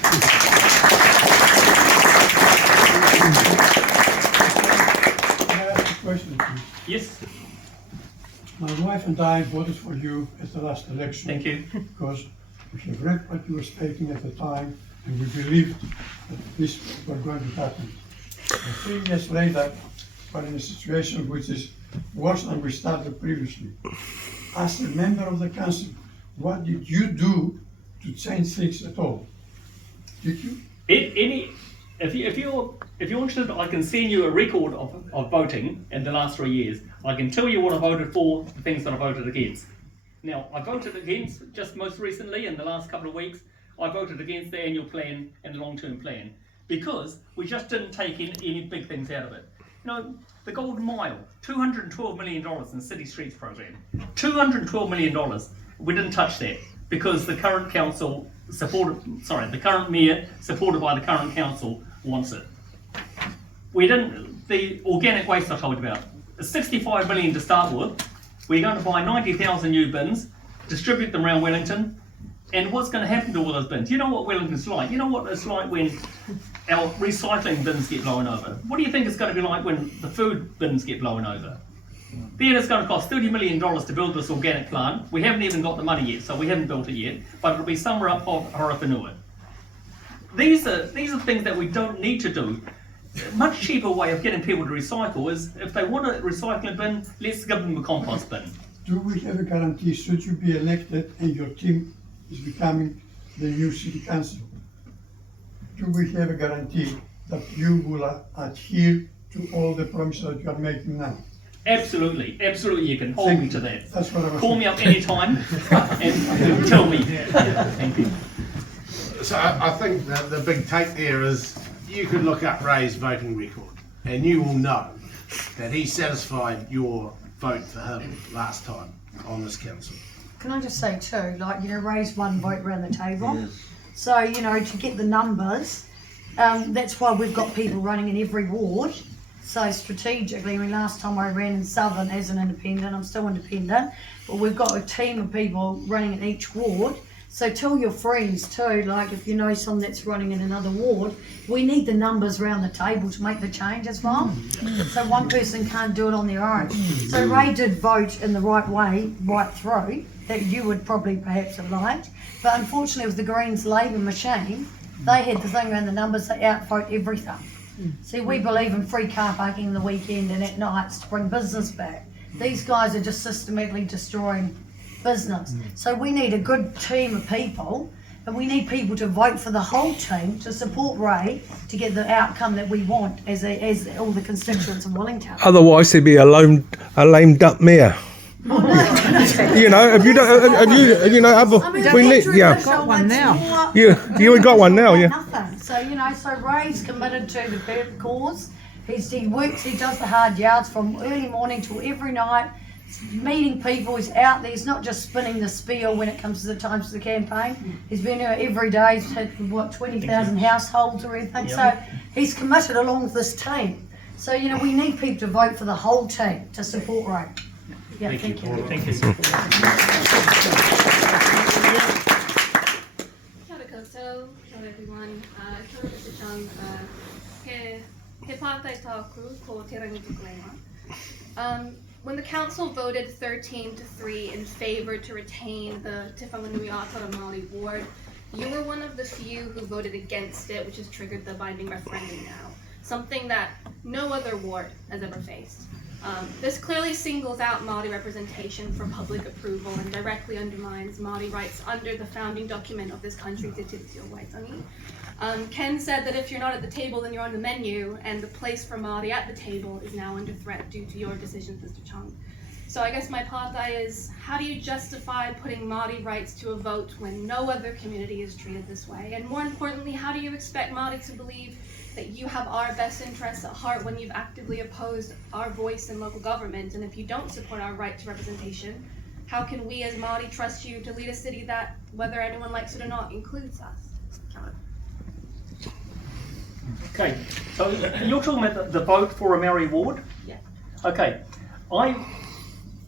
Question, please. Yes, My wife and I voted for you at the last election. thank you. Because we have read what you were stating at the time, and we believed that this was going to happen. And 3 years later, we're in a situation which is worse than we started previously. As a member of the council, what did you do to change things at all? Did you? If you're interested, I can send you a record of voting in the last 3 years. I can tell you what I voted for, the things that I voted against. Now, I voted against, just most recently, in the last couple of weeks, I voted against the annual plan and the long-term plan because we just didn't take any big things out of it. You know, the Golden Mile, $212 million in City Streets program. $212 million. We didn't touch that because the current council the current mayor, supported by the current council, wants it. The organic waste I told you about, it's $65 million to start with. We're going to buy 90,000 new bins, distribute them around Wellington, and what's going to happen to all those bins? You know what Wellington's like. You know what it's like when our recycling bins get blown over. What do you think it's going to be like when the food bins get blown over? Then it's going to cost $30 million to build this organic plant. We haven't even got the money yet, so we haven't built it yet, but it'll be somewhere up Horowhenua. These are things that we don't need to do. A much cheaper way of getting people to recycle is, if they want a recycling bin, let's give them a compost bin. Do we have a guarantee, should you be elected and your team is becoming the new city council? Do we have a guarantee that you will adhere to all the promises that you are making now? Absolutely, absolutely, you can hold me to that. That's what I was Call me up anytime and tell me. Thank you. So I think that the big take there is, you could look up Ray's voting record and you will know that he satisfied your vote for him last time on this council. Can I just say too, like, you know, raise one vote around the table. So, you know, to get the numbers, that's why we've got people running in every ward. So strategically, I mean, last time I ran in Southern as an independent, I'm still independent, but we've got a team of people running in each ward. So tell your friends too, like if you know someone that's running in another ward, we need the numbers around the table to make the change as well. So one person can't do it on their own. So Ray did vote in the right way, right through, that you would probably perhaps have liked. But unfortunately with the Greens Labour machine, they had the thing around the numbers, they outvote everything. See, we believe in free car parking in the weekend and at nights to bring business back. These guys are just systematically destroying business. So we need a good team of people, and we need people to vote for the whole team to support Ray to get the outcome that we want as all the constituents of Wellington. Otherwise, he'd be a lame duck mayor. You know, if you don't, if you know, other, I mean, we need, yeah. got one now. You got one now, yeah. Nothing. So, you know, so Ray's committed to the cause. He works, he does the hard yards from early morning till every night, meeting people. He's out there. He's not just spinning the spiel when it comes to the times of the campaign. He's been here every day. He's had, what, 20,000 households or anything. So he's committed along with this team. So, you know, we need people to vote for the whole team to support Ray. Yeah, thank you. Thank you. Kia ora koutou, kia ora everyone. Kia ora Mr. Chung. He pātai tāku ko te rangi. When the council voted 13-3 in favour to retain the Te Whanganui Ātara Māori ward, you were one of the few who voted against it, which has triggered the binding referendum now, something that no other ward has ever faced. This clearly singles out Māori representation for public approval and directly undermines Māori rights under the founding document of this country, Te Tiriti o Waitangi. Ken said that if you're not at the table, then you're on the menu, and the place for Māori at the table is now under threat due to your decisions, Mr. Chung. So I guess my pātai is, how do you justify putting Māori rights to a vote when no other community is treated this way? And more importantly, how do you expect Māori to believe that you have our best interests at heart when you've actively opposed our voice in local government? And if you don't support our right to representation, how can we as Māori trust you to lead a city that, whether anyone likes it or not, includes us? Okay, so you're talking about the vote for a Maori ward? Yeah. Okay, I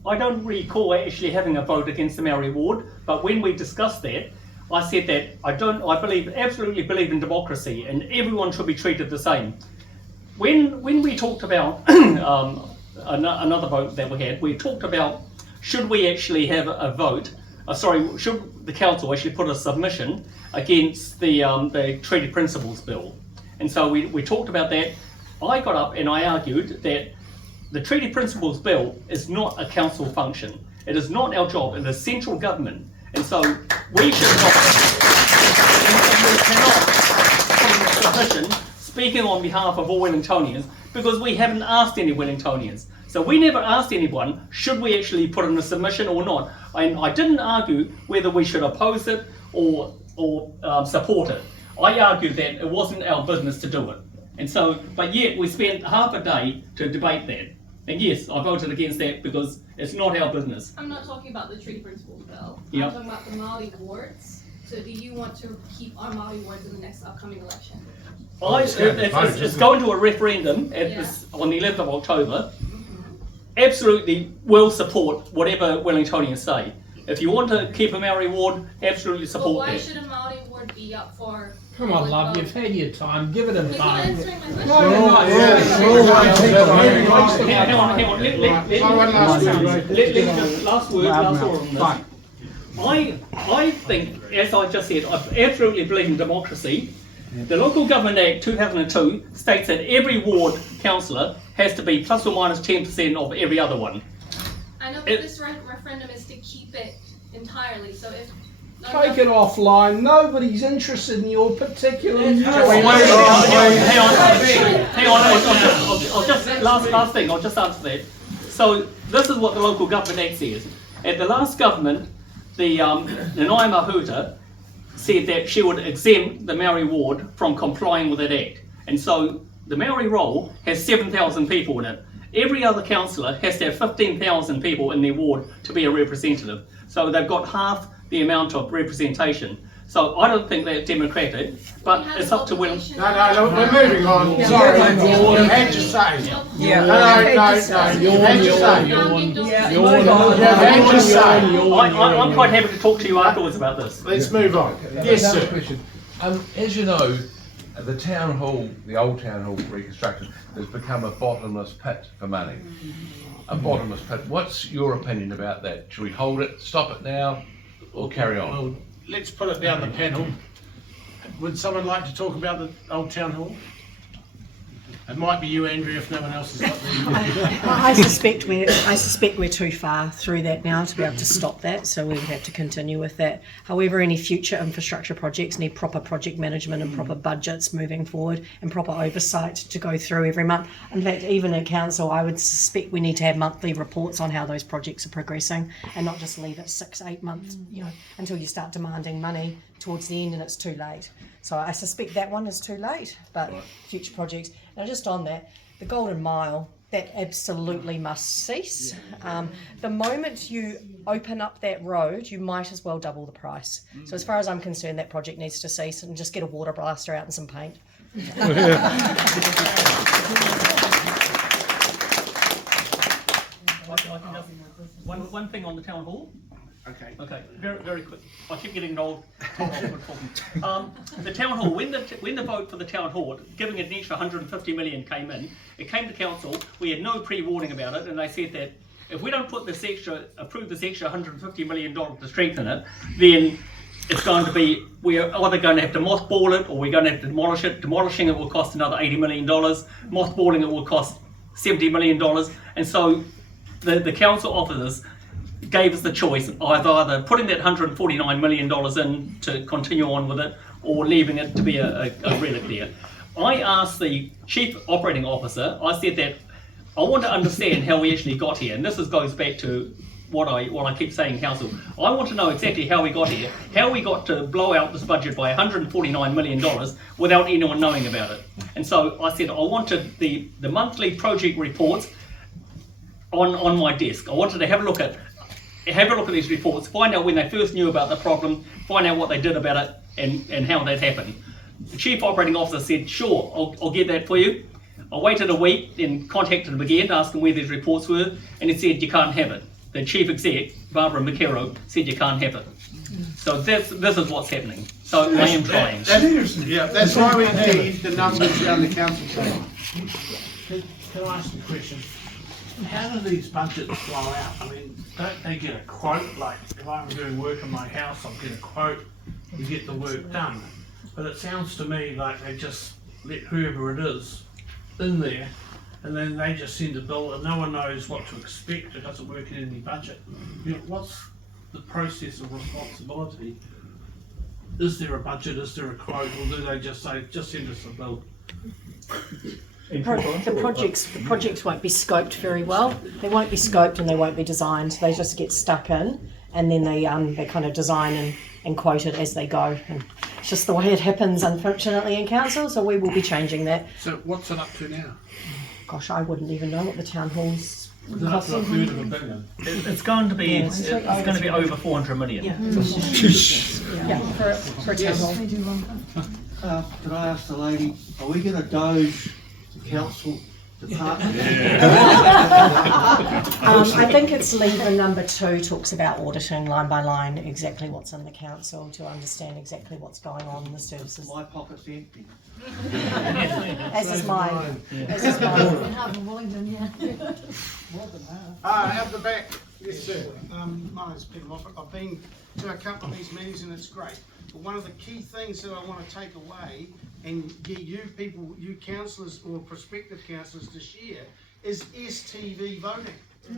don't recall actually having a vote against the Maori ward, but when we discussed that, I said that I absolutely believe in democracy and everyone should be treated the same. When we talked about another vote that we talked about, should we actually have a vote, should the council actually put a submission against the Treaty Principles Bill? And so we talked about that. I got up and I argued that the Treaty Principles Bill is not a council function. It is not our job. It is central government. And so we should not, and we cannot put in a submission speaking on behalf of all Wellingtonians, because we haven't asked any Wellingtonians. So we never asked anyone, should we actually put in a submission or not? And I didn't argue whether we should oppose it or support it. I argued that it wasn't our business to do it. And so, but yet we spent half a day to debate that. And yes, I voted against that because it's not our business. I'm not talking about the Treaty Principles Bill. Yep. I'm talking about the Māori wards. So do you want to keep our Māori wards in the next upcoming election? It's going to a referendum on the 11th of October. Absolutely will support whatever Wellingtonians say. If you want to keep a Maori ward, absolutely support that. Why should a Māori ward be up for Come on, love, you've had your time. Give it a You're not time. answering my question. No, you're not. Hang on. Last word on this. I think, as I just said, I absolutely believe in democracy. The Local Government Act 2002 states that every ward councillor has to be plus or minus 10% of every other one. I know, but this referendum is to keep it entirely, so if... Take it offline. Nobody's interested in your particular. Hang on. Last thing. I'll just answer that. So this is what the Local Government Act says. At the last government, the Ngai Mahuta said that she would exempt the Maori ward from complying with that act, and so the Maori roll has 7,000 people in it. Every other councillor has to have 15,000 people in their ward to be a representative. So they've got half the amount of representation. So I don't think they're democratic, but it's up to Will. No, we're moving on. Sorry, you had to say. Yeah. I'm quite happy to talk to you afterwards about this. Let's move on. Yes, sir. Question. As you know, the town hall, the old town hall reconstruction, has become a bottomless pit for money. A bottomless pit. What's your opinion about that? Should we hold it, stop it now, or carry on? Well, let's put it down the panel. Would someone like to talk about the old town hall? It might be you, Andrea, if no one else has got the... I suspect we're too far through that now to be able to stop that, so we would have to continue with that. However, any future infrastructure projects need proper project management and proper budgets moving forward and proper oversight to go through every month. In fact, even in council, I would suspect we need to have monthly reports on how those projects are progressing and not just leave it 6-8 months, until you start demanding money towards the end and it's too late. So I suspect that one is too late, but future projects. Now just on that, the Golden Mile, that absolutely must cease. The moment you open up that road, you might as well double the price. So as far as I'm concerned, that project needs to cease and just get a water blaster out and some paint. One thing on the town hall. Okay. Very quick. I keep getting told off. The town hall. When the vote for the town hall, giving it an extra 150 million came in, it came to council. We had no pre-warning about it, and they said that if we don't approve this extra 150 million dollars to strengthen it, then it's going to be, we're either going to have to mothball it or we're going to have to demolish it. Demolishing it will cost another $80 million. Mothballing it will cost $70 million. And so the council officers gave us the choice of either putting that $149 million in to continue on with it or leaving it to be a relic there. I asked the chief operating officer, I said that I want to understand how we actually got here, and this goes back to what I keep saying in council. I want to know exactly how we got here, how we got to blow out this budget by $149 million without anyone knowing about it. And so I said I wanted the monthly project reports on my desk. I wanted to have a look at these reports, find out when they first knew about the problem, find out what they did about it and how that happened. The chief operating officer said, sure, I'll get that for you. I waited a week, then contacted him again to ask him where these reports were, and he said, you can't have it. The chief exec, Barbara McKerrow, said you can't have it. So this is what's happening. So I am trying. That's why we need the numbers around the council table. Can I ask a question? How do these budgets flow out? I mean, don't they get a quote? Like, if I'm doing work in my house, I'll get a quote, we get the work done. But it sounds to me like they just let whoever it is in there, and then they just send a bill and no one knows what to expect. It doesn't work in any budget. You know, what's the process of responsibility? Is there a budget? Is there a quote? Or do they just say, just send us a bill? The projects won't be scoped very well. They won't be scoped and they won't be designed. They just get stuck in, and then they kind of design and quote it as they go. And it's just the way it happens, unfortunately, in council. So we will be changing that. So what's it up to now? Gosh, I wouldn't even know what the town hall's costing. A third of a billion. It's going to be over 400 million. Yeah, for a town hall. Could I ask the lady, are we going to doge the council department? I think it's lever number 2 talks about auditing line by line exactly what's in the council to understand exactly what's going on in the services. My pocket's empty. As is mine. As is mine. Out the back. Yes, sir. My name's Peter Moffat. I've been to a couple of these meetings and it's great. But one of the key things that I want to take away and get you people, you councillors or prospective councillors to share is STV voting.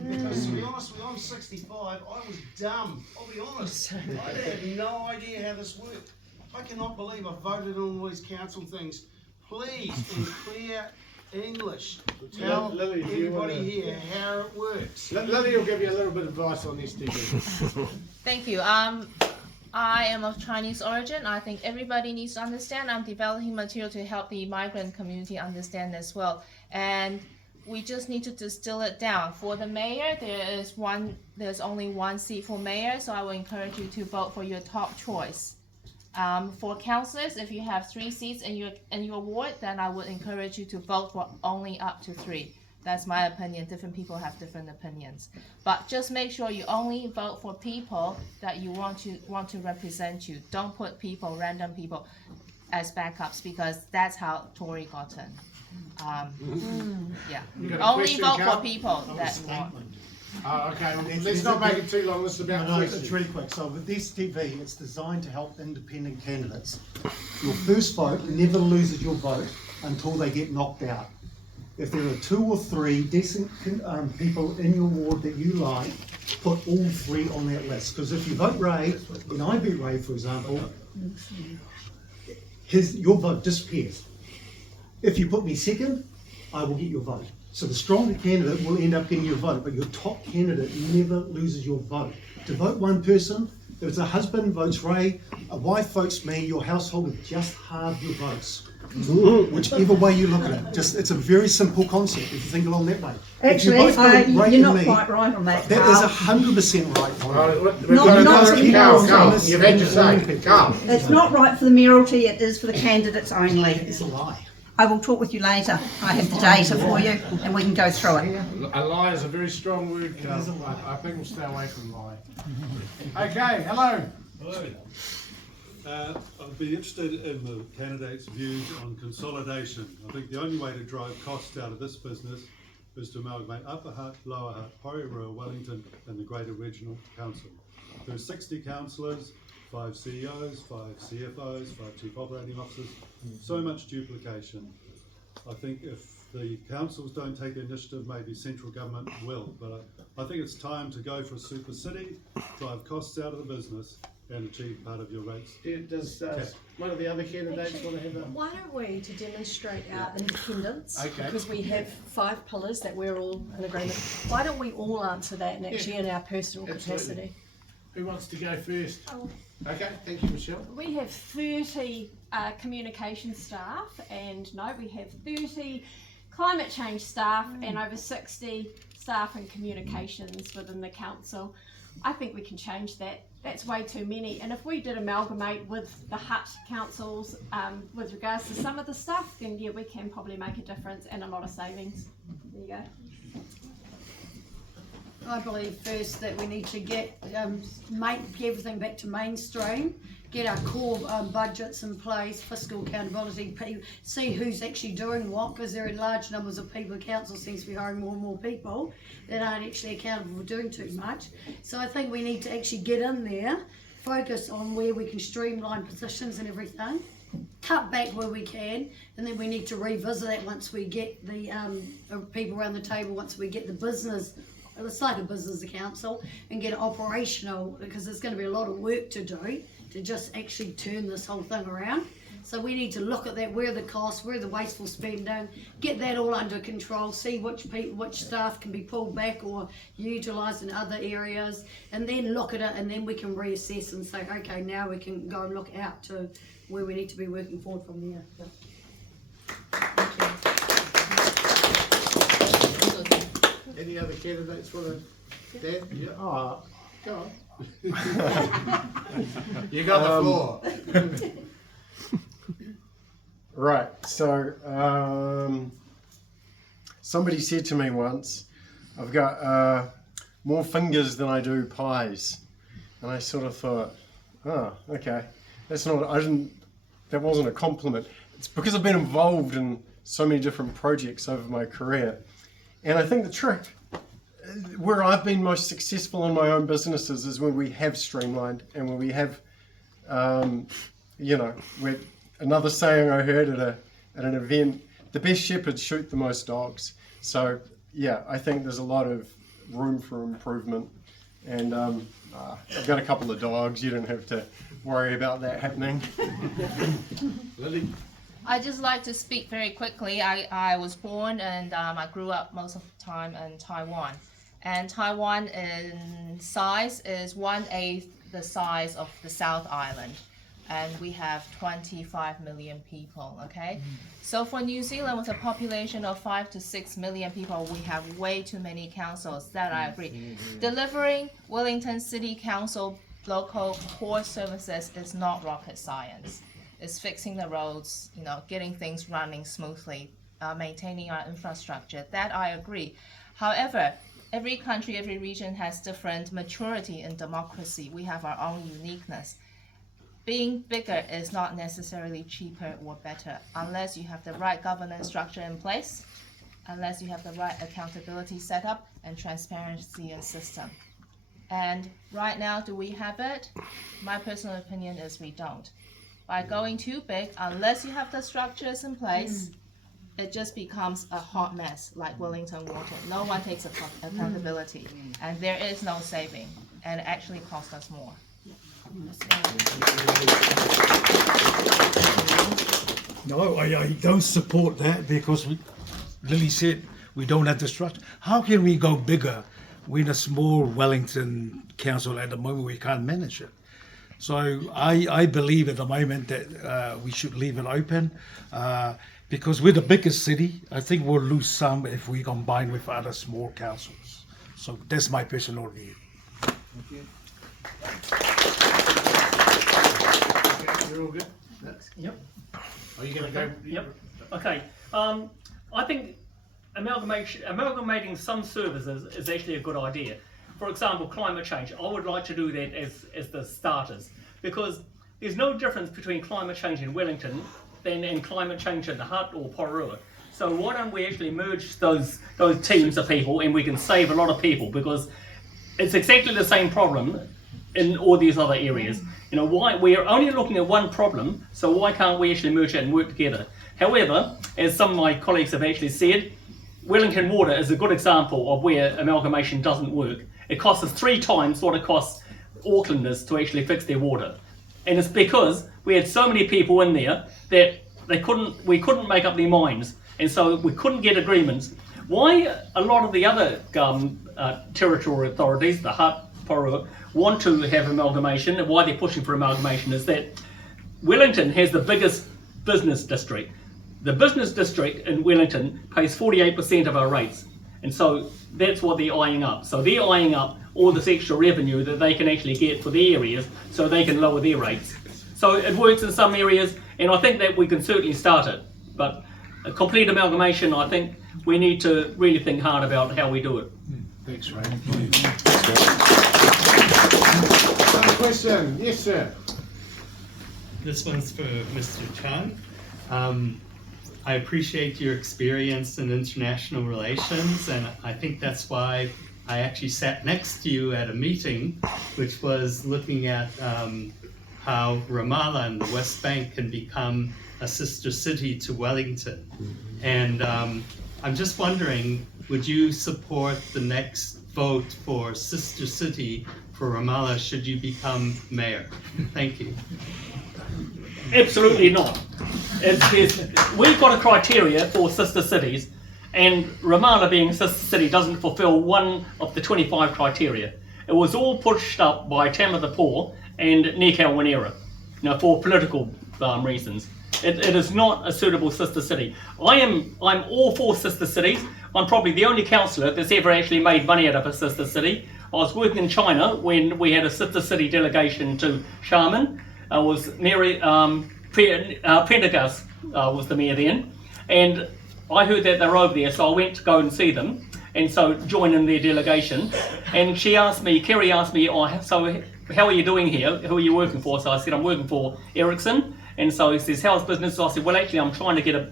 Because to be honest with you, I'm 65, I was dumb, I'll be honest. I had no idea how this worked. I cannot believe I voted on all these council things. Please, in clear English, tell Lily, everybody here how it works. Lily will give you a little bit of advice on STV. Thank you. I am of Chinese origin. I think everybody needs to understand. I'm developing material to help the migrant community understand as well. And we just need to distill it down. For the mayor, there's only one seat for mayor, so I will encourage you to vote for your top choice. For councillors, if you have 3 seats in your ward, then I would encourage you to vote for only up to 3. That's my opinion. Different people have different opinions. But just make sure you only vote for people that you want to represent you. Don't put random people as backups, because that's how Tory got in. Yeah. Only vote for people that want. Okay, well, let's not make it too long. This is about questions. It's really quick. So with STV, it's designed to help independent candidates. Your first vote never loses your vote until they get knocked out. If there are 2 or 3 decent people in your ward that you like, put all 3 on that list. Because if you vote Ray, and I beat Ray, for example, your vote disappears. If you put me second, I will get your vote. So the stronger candidate will end up getting your vote, but your top candidate never loses your vote. To vote one person, if it's a husband votes Ray, a wife votes me, your household will just halve your votes. Whichever way you look at it. It's a very simple concept if you think along that way. Actually, you're not quite right on that. That is 100% right. Carl, you've had your say. Carl. It's not right for the mayoralty, it is for the candidates only. It's a lie. I will talk with you later. I have the data for you and we can go through it. A lie is a very strong word, Carl. I think we'll stay away from lie. Okay, hello. Hello. I'd be interested in the candidates' views on consolidation. I think the only way to drive costs out of this business is to amalgamate Upper Hutt, Lower Hutt, Mayoral, Wellington and the Greater Regional Council. There are 60 councillors, 5 CEOs, 5 CFOs, 5 Chief Operating Officers, so much duplication. I think if the councils don't take the initiative, maybe central government will, but I think it's time to go for a super city, drive costs out of the business and achieve part of your rates. Does one of the other candidates want to have a... Why don't we, to demonstrate our independence, Okay. because we have 5 pillars that we're all in agreement, why don't we all answer that and actually in our personal capacity? Who wants to go first? Okay, thank you, Michelle. We have 30 communication staff, and we have 30 climate change staff and over 60 staff in communications within the council. I think we can change that. That's way too many. And if we did amalgamate with the Hutt councils with regards to some of the stuff, then yeah, we can probably make a difference and a lot of savings. There you go. I believe first that we need to get make everything back to mainstream, get our core budgets in place, fiscal accountability, see who's actually doing what, because there are large numbers of people. Council seems to be hiring more and more people that aren't actually accountable for doing too much. So I think we need to actually get in there, focus on where we can streamline positions and everything, cut back where we can, and then we need to revisit that once we get the people around the table, once we get the business. It's like a business council, and get it operational, because there's going to be a lot of work to do to just actually turn this whole thing around. So we need to look at that, where are the costs, where are the wasteful spending, get that all under control, see which staff can be pulled back or utilised in other areas, and then look at it, and then we can reassess and say, okay, now we can go and look out to where we need to be working forward from there. Any other candidates want to? Dan? Yeah. Oh, go on. You got the floor. Right. So somebody said to me once, I've got more fingers than I do pies. And I sort of thought, oh, okay, that wasn't a compliment. It's because I've been involved in so many different projects over my career. And I think the trick, where I've been most successful in my own businesses is when we have streamlined and when we have, where another saying I heard at an event, the best shepherds shoot the most dogs. So yeah, I think there's a lot of room for improvement. And I've got a couple of dogs, you don't have to worry about that happening. Lily? I just like to speak very quickly. I was born and I grew up most of the time in Taiwan. And Taiwan in size is 1/8 the size of the South Island. And we have 25 million people, okay? So for New Zealand, with a population of 5 to 6 million people, we have way too many councils, that I agree. Delivering Wellington City Council local core services is not rocket science. It's fixing the roads, getting things running smoothly, maintaining our infrastructure, that I agree. However, every country, every region has different maturity in democracy. We have our own uniqueness. Being bigger is not necessarily cheaper or better unless you have the right governance structure in place, unless you have the right accountability set up and transparency in system. And right now, do we have it? My personal opinion is we don't. By going too big, unless you have the structures in place, it just becomes a hot mess like Wellington Water. No one takes accountability, and there is no saving, and it actually costs us more. No, I don't support that because Lily said we don't have the structure. How can we go bigger? We're in a small Wellington council at the moment, we can't manage it. So I believe at the moment that we should leave it open because we're the biggest city. I think we'll lose some if we combine with other small councils. So that's my personal view. Thank you. You're all good? Yep. Are you going to go? Yep. Okay. I think amalgamating some services is actually a good idea. For example, climate change. I would like to do that as the starters, because there's no difference between climate change in Wellington than climate change in the Hutt or Porua. So why don't we actually merge those teams of people, and we can save a lot of people, because it's exactly the same problem in all these other areas. Why we are only looking at one problem, so why can't we actually merge it and work together? However, as some of my colleagues have actually said, Wellington Water is a good example of where amalgamation doesn't work. It costs us 3 times what it costs Aucklanders to actually fix their water. And it's because we had so many people in there that we couldn't make up their minds. And so we couldn't get agreements. Why a lot of the other territorial authorities, the Hutt, Porua, want to have amalgamation, and why they're pushing for amalgamation, is that Wellington has the biggest business district. The business district in Wellington pays 48% of our rates. And so that's what they're eyeing up. So they're eyeing up all this extra revenue that they can actually get for the areas so they can lower their rates. So it works in some areas, and I think that we can certainly start it. But a complete amalgamation, I think we need to really think hard about how we do it. Thanks, Ray. Another question. Yes, sir. This one's for Mr. Chung. I appreciate your experience in international relations, and I think that's why I actually sat next to you at a meeting which was looking at how Ramallah and the West Bank can become a sister city to Wellington. And I'm just wondering, would you support the next vote for sister city for Ramallah should you become mayor? Thank you. Absolutely not. We've got a criteria for sister cities, and Ramallah being a sister city doesn't fulfil one of the 25 criteria. It was all pushed up by Tamitha Poor and Nikau Wanera, for political reasons. It is not a suitable sister city. I'm all for sister cities. I'm probably the only councillor that's ever actually made money out of a sister city. I was working in China when we had a sister city delegation to Xiamen. Was Mary Prendergast was the mayor then, and I heard that they're over there, so I went to go and see them. and so join in their delegation. And Kerry asked me, oh, so how are you doing here? Who are you working for? So I said, I'm working for Ericsson. And so he says, how's business? So I said, well, actually, I'm trying to get a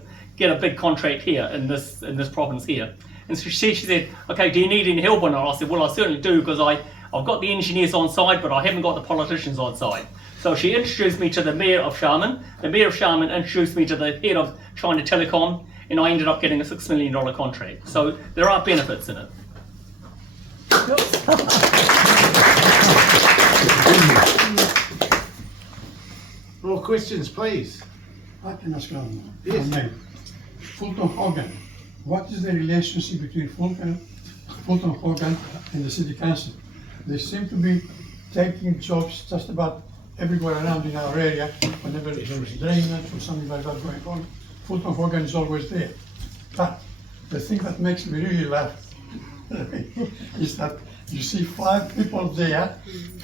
big contract here in this province here. And so she said, okay, do you need any help or not? I said, well, I certainly do, because I've got the engineers on side, but I haven't got the politicians on side. So she introduced me to the Mayor of Sharman. The Mayor of Sharman introduced me to the head of China Telecom, and I ended up getting a $6 million contract. So there are benefits in it. More questions, please. I can ask one. Yes. Fulton Hogan. What is the relationship between Fulton Hogan and the City Council? They seem to be taking jobs just about everywhere around in our area. Whenever there is drainage or something like that going on, Fulton Hogan is always there. But the thing that makes me really laugh is that you see 5 people there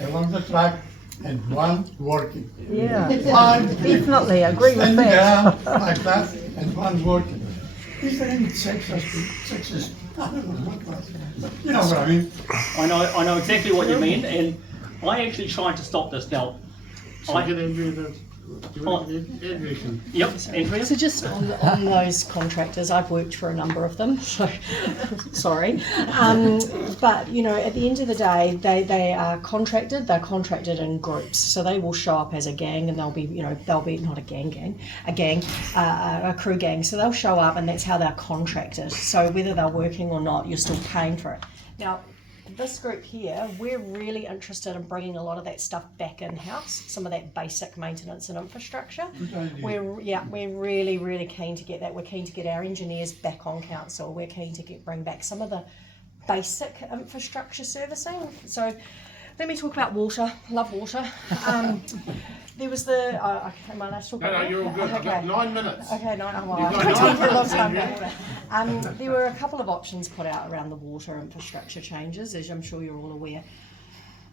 along the track and 1 working. Yeah, 5 definitely agree with standing that. around like that and 1 working. Is there any sexist? I don't know what that is. But you know what I mean. I know exactly what you mean, and I actually tried to stop this now. Yep, Andrea. So just on those contractors, I've worked for a number of them, so sorry. But you know, at the end of the day, they are contracted. They're contracted in groups, so they will show up as a gang, and they'll be not a gang, a crew gang. So they'll show up, and that's how they're contracted. So whether they're working or not, you're still paying for it. Now, this group here, we're really interested in bringing a lot of that stuff back in-house, some of that basic maintenance and infrastructure. We're really keen to get that. We're keen to get our engineers back on council. We're keen to bring back some of the basic infrastructure servicing. So let me talk about water. Love water. There was the. Am I allowed to talk about No, you're all good. I've got 9 minutes. Okay, well, You've got I've been 9 for a long minutes. time. There were a couple of options put out around the water infrastructure changes, as I'm sure you're all aware.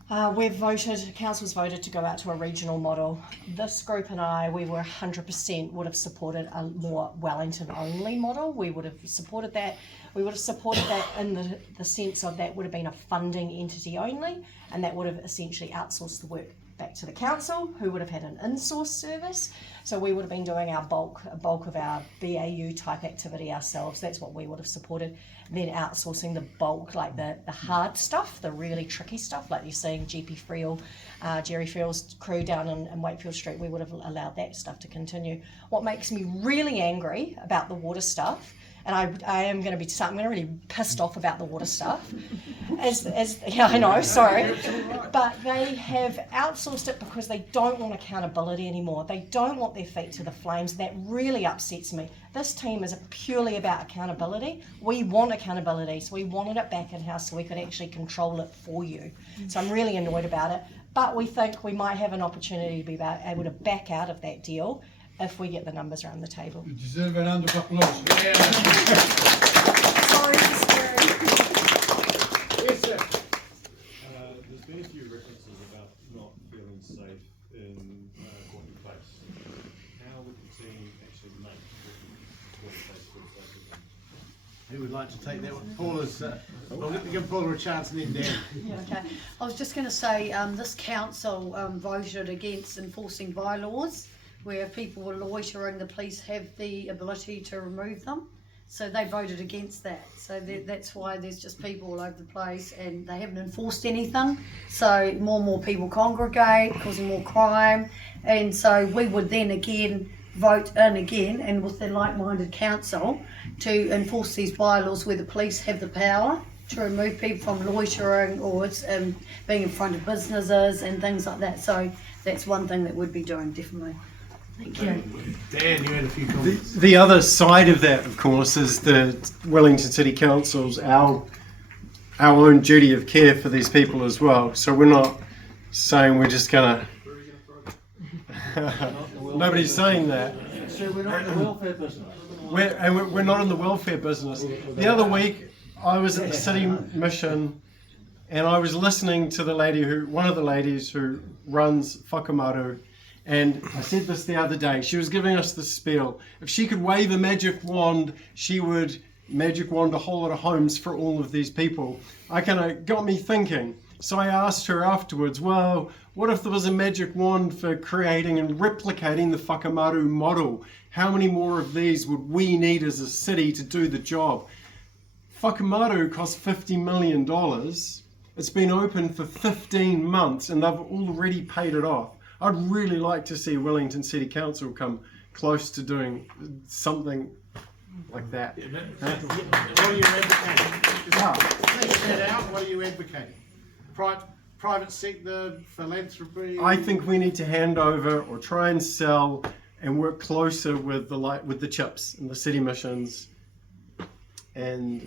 Council's voted to go out to a regional model. This group and I, we were 100% would have supported a more Wellington only model. We would have supported that. We would have supported that in the sense of that would have been a funding entity only, and that would have essentially outsourced the work back to the council, who would have had an in-source service. So we would have been doing a bulk of our BAU type activity ourselves. That's what we would have supported. Then outsourcing the bulk, like the hard stuff, the really tricky stuff, like you're seeing GP Friel, Jerry Friel's crew down in Wakefield Street. We would have allowed that stuff to continue. What makes me really angry about the water stuff, and I am going to be I'm going to really pissed off about the water stuff. Yeah, I know, sorry, but they have outsourced it because they don't want accountability anymore. They don't want their feet to the flames. That really upsets me. This team is purely about accountability. We want accountability, so we wanted it back in house so we could actually control it for you. So I'm really annoyed about it. But we think we might have an opportunity to be able to back out of that deal if we get the numbers around the table. You deserve a round of applause. Sorry, Yes, sir. There's been a few references about not feeling safe in Courtney Place. How would the team actually make Courtney Place feel safe again? Who would like to take that one? Paul is. We'll give Paula a chance and then Dan. Yeah, okay. I was just going to say, this council voted against enforcing bylaws where if people were loitering, the police have the ability to remove them. So they voted against that. So that's why there's just people all over the place and they haven't enforced anything. So more and more people congregate, causing more crime. And so we would then again vote in again and with the like-minded council to enforce these bylaws where the police have the power to remove people from loitering or being in front of businesses and things like that. So that's one thing that we'd be doing, definitely. Thank you. Dan, you had a few comments. The other side of that, of course, is the Wellington City Council's our own duty of care for these people as well. So we're not saying we're just gonna. Nobody's saying that. So we're not in the welfare business. We're not in the welfare business. The other week, I was at the city mission, and I was listening to one of the ladies who runs Whakamaru. And I said this the other day, she was giving us the spiel. If she could wave a magic wand, she would magic wand, a whole lot of homes for all of these people. I kind of got me thinking. So I asked her afterwards, well, what if there was a magic wand for creating and replicating the Whakamaru model? How many more of these would we need as a city to do the job? Whakamaru cost $50 million. It's been open for 15 months and they've already paid it off. I'd really like to see Wellington City Council come close to doing something like that. What are you advocating? Flesh that out. What are you advocating? Private sector, philanthropy? I think we need to hand over or try and sell and work closer with the CHIPs and the city missions and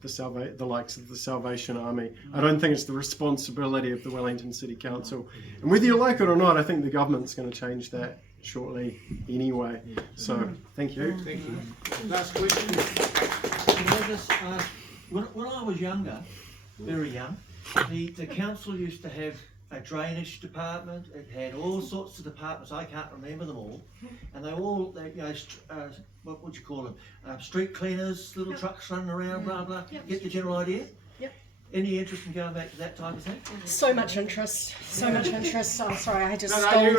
the likes of the Salvation Army. I don't think it's the responsibility of the Wellington City Council. And whether you like it or not, I think the government's going to change that shortly anyway. So, thank you. Thank you. Last question. When I was younger, very young, the council used to have a drainage department. It had all sorts of departments. I can't remember them all, and what would you call them? Street cleaners, little trucks running around, blah blah. Get the general idea. Yep. Any interest in going back to that type of thing? So much interest. I'm sorry, I just I've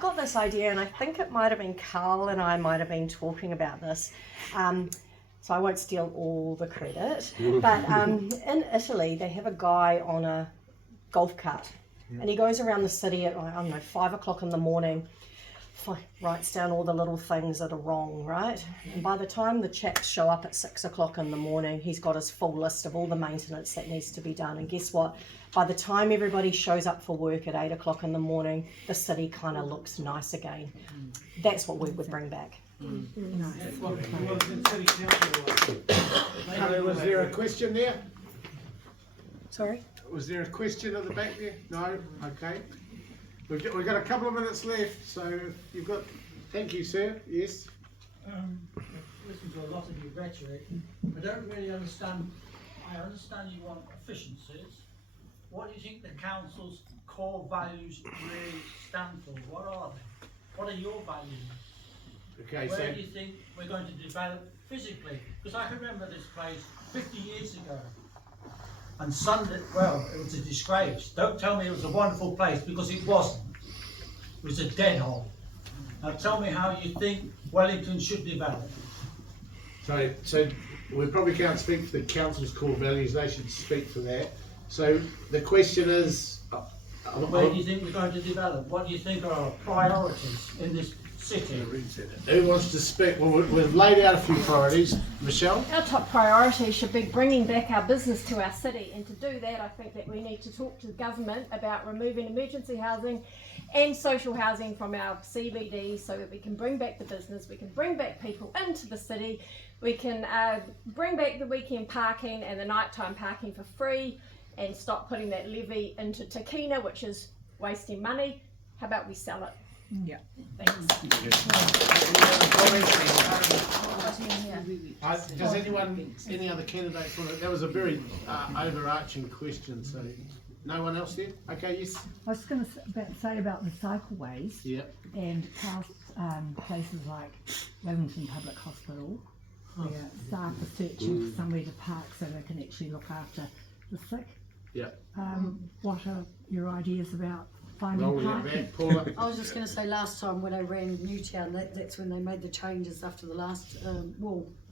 got this idea, and I think it might have been Carl and I might have been talking about this. So I won't steal all the credit, but in Italy they have a guy on a golf cart, and he goes around the city at, I don't know, 5 o'clock in the morning, writes down all the little things that are wrong, right? And by the time the chaps show up at 6 o'clock in the morning, he's got his full list of all the maintenance that needs to be done. And guess what? By the time everybody shows up for work at 8 o'clock in the morning, the city kind of looks nice again. That's what we would bring back. Was there a question there? Sorry? Was there a question at the back there? No? Okay. We've got a couple of minutes left, so you've got... Thank you, sir. Yes? Listen to a lot of your rhetoric. I don't really understand. I understand you want efficiencies. What do you think the council's core values really stand for? What are they? What are your values? Okay, Where do you think we're going to develop physically? Because I can remember this place 50 years ago. And Sunday, well, it was a disgrace. Don't tell me it was a wonderful place, because it wasn't. It was a dead hole. Now tell me how you think Wellington should develop. So we probably can't speak for the council's core values. They should speak for that. So the question is... Where do you think we're going to develop? What do you think are our priorities in this city? Who wants to speak? Well, we've laid out a few priorities. Michelle? Our top priority should be bringing back our business to our city, and to do that I think that we need to talk to the government about removing emergency housing and social housing from our CBD so that we can bring back the business, we can bring back people into the city, we can bring back the weekend parking and the nighttime parking for free, and stop putting that levy into Takina, which is wasting money. How about we sell it? Yeah. Thanks. Does anyone, any other candidates want to? That was a very overarching question, so no one else there? Okay, yes. I was going to say about the cycleways. Yeah. And past places like Wellington Public Hospital, where staff are searching for somewhere to park so they can actually look after the sick. Yeah. What are your ideas about finding parking? I was just going to say, last time when I ran Newtown, that's when they made the changes after the last,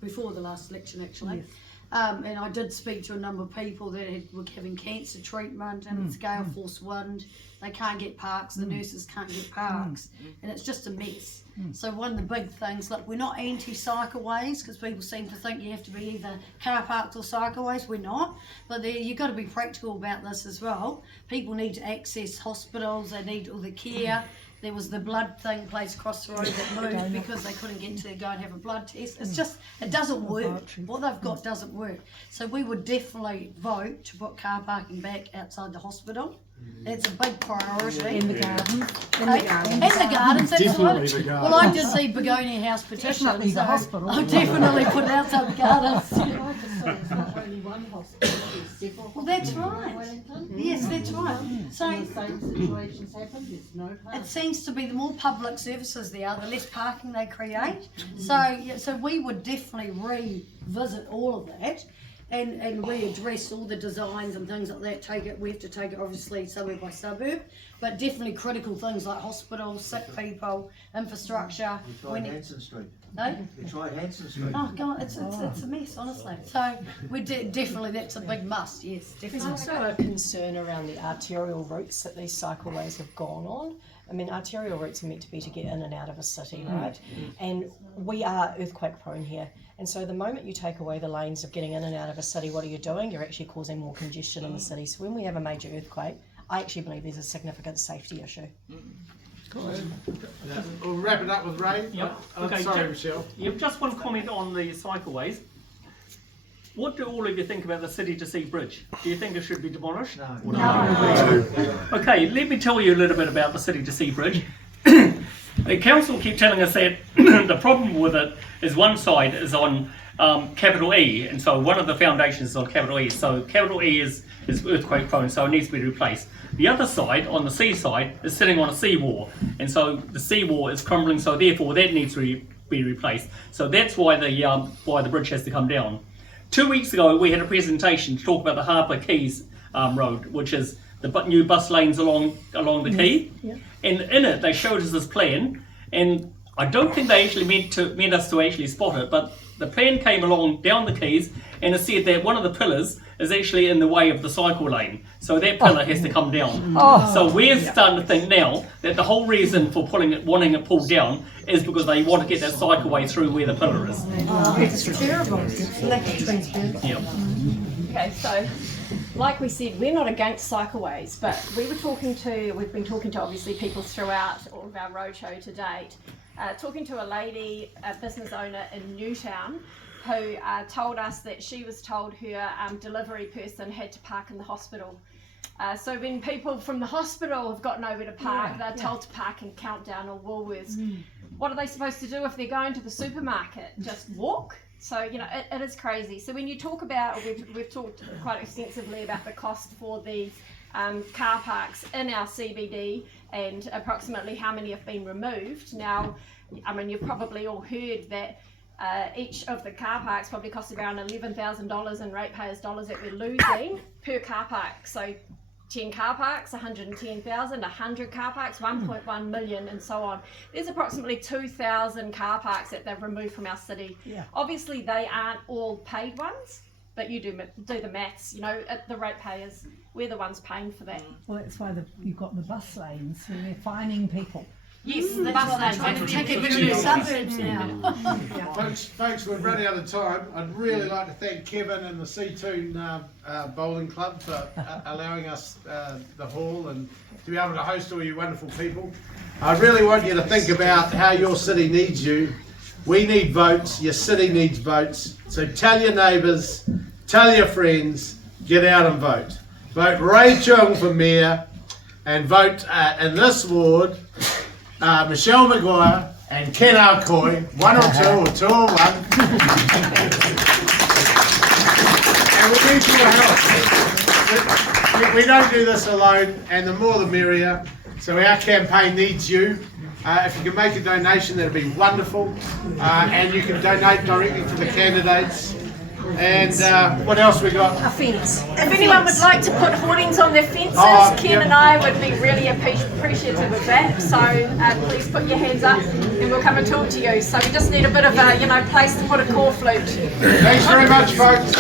before the last election actually. Yes. And I did speak to a number of people that were having cancer treatment and it's gale force wind. They can't get parks, the nurses can't get parks, and it's just a mess. So one of the big things, look, we're not anti-cycleways, because people seem to think you have to be either car parks or cycleways. We're not, but you've got to be practical about this as well. People need to access hospitals, they need all the care. There was the blood thing place across the road that moved because they couldn't get to go and have a blood test. It's just, it doesn't work. What they've got doesn't work. So we would definitely vote to put car parking back outside the hospital. It's a big priority. In the gardens. In the gardens, Definitely absolutely. the gardens. Well, I did see Begonia House petition. Definitely the hospital. I'll definitely put it outside the gardens. one hospital, there's several. Well, that's hospitals right. in Wellington. Yes, that's right. So When the same situations happen, there's no parking. it seems to be the more public services there are, the less parking they create. So we would definitely revisit all of that and readdress all the designs and things like that. We have to take it obviously suburb by suburb, but definitely critical things like hospitals, sick people, infrastructure. You tried Hanson Street. No? You tried Hanson Street. Oh God, it's a mess, honestly. So we definitely, that's a big must. Yes, There's definitely. also a concern around the arterial routes that these cycleways have gone on. I mean, arterial routes are meant to be to get in and out of a city, right? And we are earthquake prone here. And so the moment you take away the lanes of getting in and out of a city, what are you doing? You're actually causing more congestion in the city. So when we have a major earthquake, I actually believe there's a significant safety issue. We'll wrap it up with Ray. Yep. Okay, sorry, Michelle. Yep, just one comment on the cycleways. What do all of you think about the City to Sea Bridge? Do you think it should be demolished? No. Okay, let me tell you a little bit about the City to Sea Bridge. The council keep telling us that the problem with it is one side is on capital E, and so one of the foundations is on capital E. So capital E is earthquake prone, so it needs to be replaced. The other side, on the sea side, is sitting on a seawall, and so the seawall is crumbling, so therefore that needs to be replaced. So that's why the bridge has to come down. 2 weeks ago, we had a presentation to talk about the Harbour Quays Road, which is the new bus lanes along the quay. Yeah. And in it, they showed us this plan, and I don't think they actually meant us to actually spot it, but the plan came along down the quays, and it said that one of the pillars is actually in the way of the cycle lane, so that pillar has to come down. So we're starting to think now that the whole reason for wanting it pulled down is because they want to get that cycleway through where the pillar is. It's terrible. It's lack of transparency. Yep. Okay, so like we said, we're not against cycleways, but we've been talking to obviously people throughout all of our roadshow to date, talking to a lady, a business owner in Newtown, who told us that she was told her delivery person had to park in the hospital. So when people from the hospital have got nowhere to park, they're told to park in Countdown or Woolworths. What are they supposed to do if they're going to the supermarket? Just walk? So, you know, it is crazy. So when you talk about, we've talked quite extensively about the cost for the car parks in our CBD and approximately how many have been removed. Now, I mean, you've probably all heard that each of the car parks probably costs around $11,000 in ratepayers' dollars that we're losing per car park. So 10 car parks, 110,000, 100 car parks, 1.1 million, and so on. There's approximately 2,000 car parks that they've removed from our city. Yeah. Obviously, they aren't all paid ones, but you do the maths. You know, the ratepayers, we're the ones paying for that. Well, that's why you've got the bus lanes where they're fining people. Yes, That's why they're trying to take it to the suburbs now. Folks, we've run out of time. I'd really like to thank Kevin and the Seatoun Bowling Club for allowing us the hall and to be able to host all you wonderful people. I really want you to think about how your city needs you. We need votes. Your city needs votes. So tell your neighbours, tell your friends, get out and vote. Vote Ray Chung for mayor and vote in this ward Michelle Maguire and Ken Alcoy, 1 or 2 or 2 or 1. And we need your help. We don't do this alone, and the more the merrier. So our campaign needs you. If you can make a donation, that'd be wonderful. And you can donate directly to the candidates. And what else we got? A fence. If anyone would like to put hoardings on their fences, Ken and I would be really appreciative of that. So please put your hands up and we'll come and talk to you. So we just need a bit of a, place to put a core flute. Thanks very much, folks.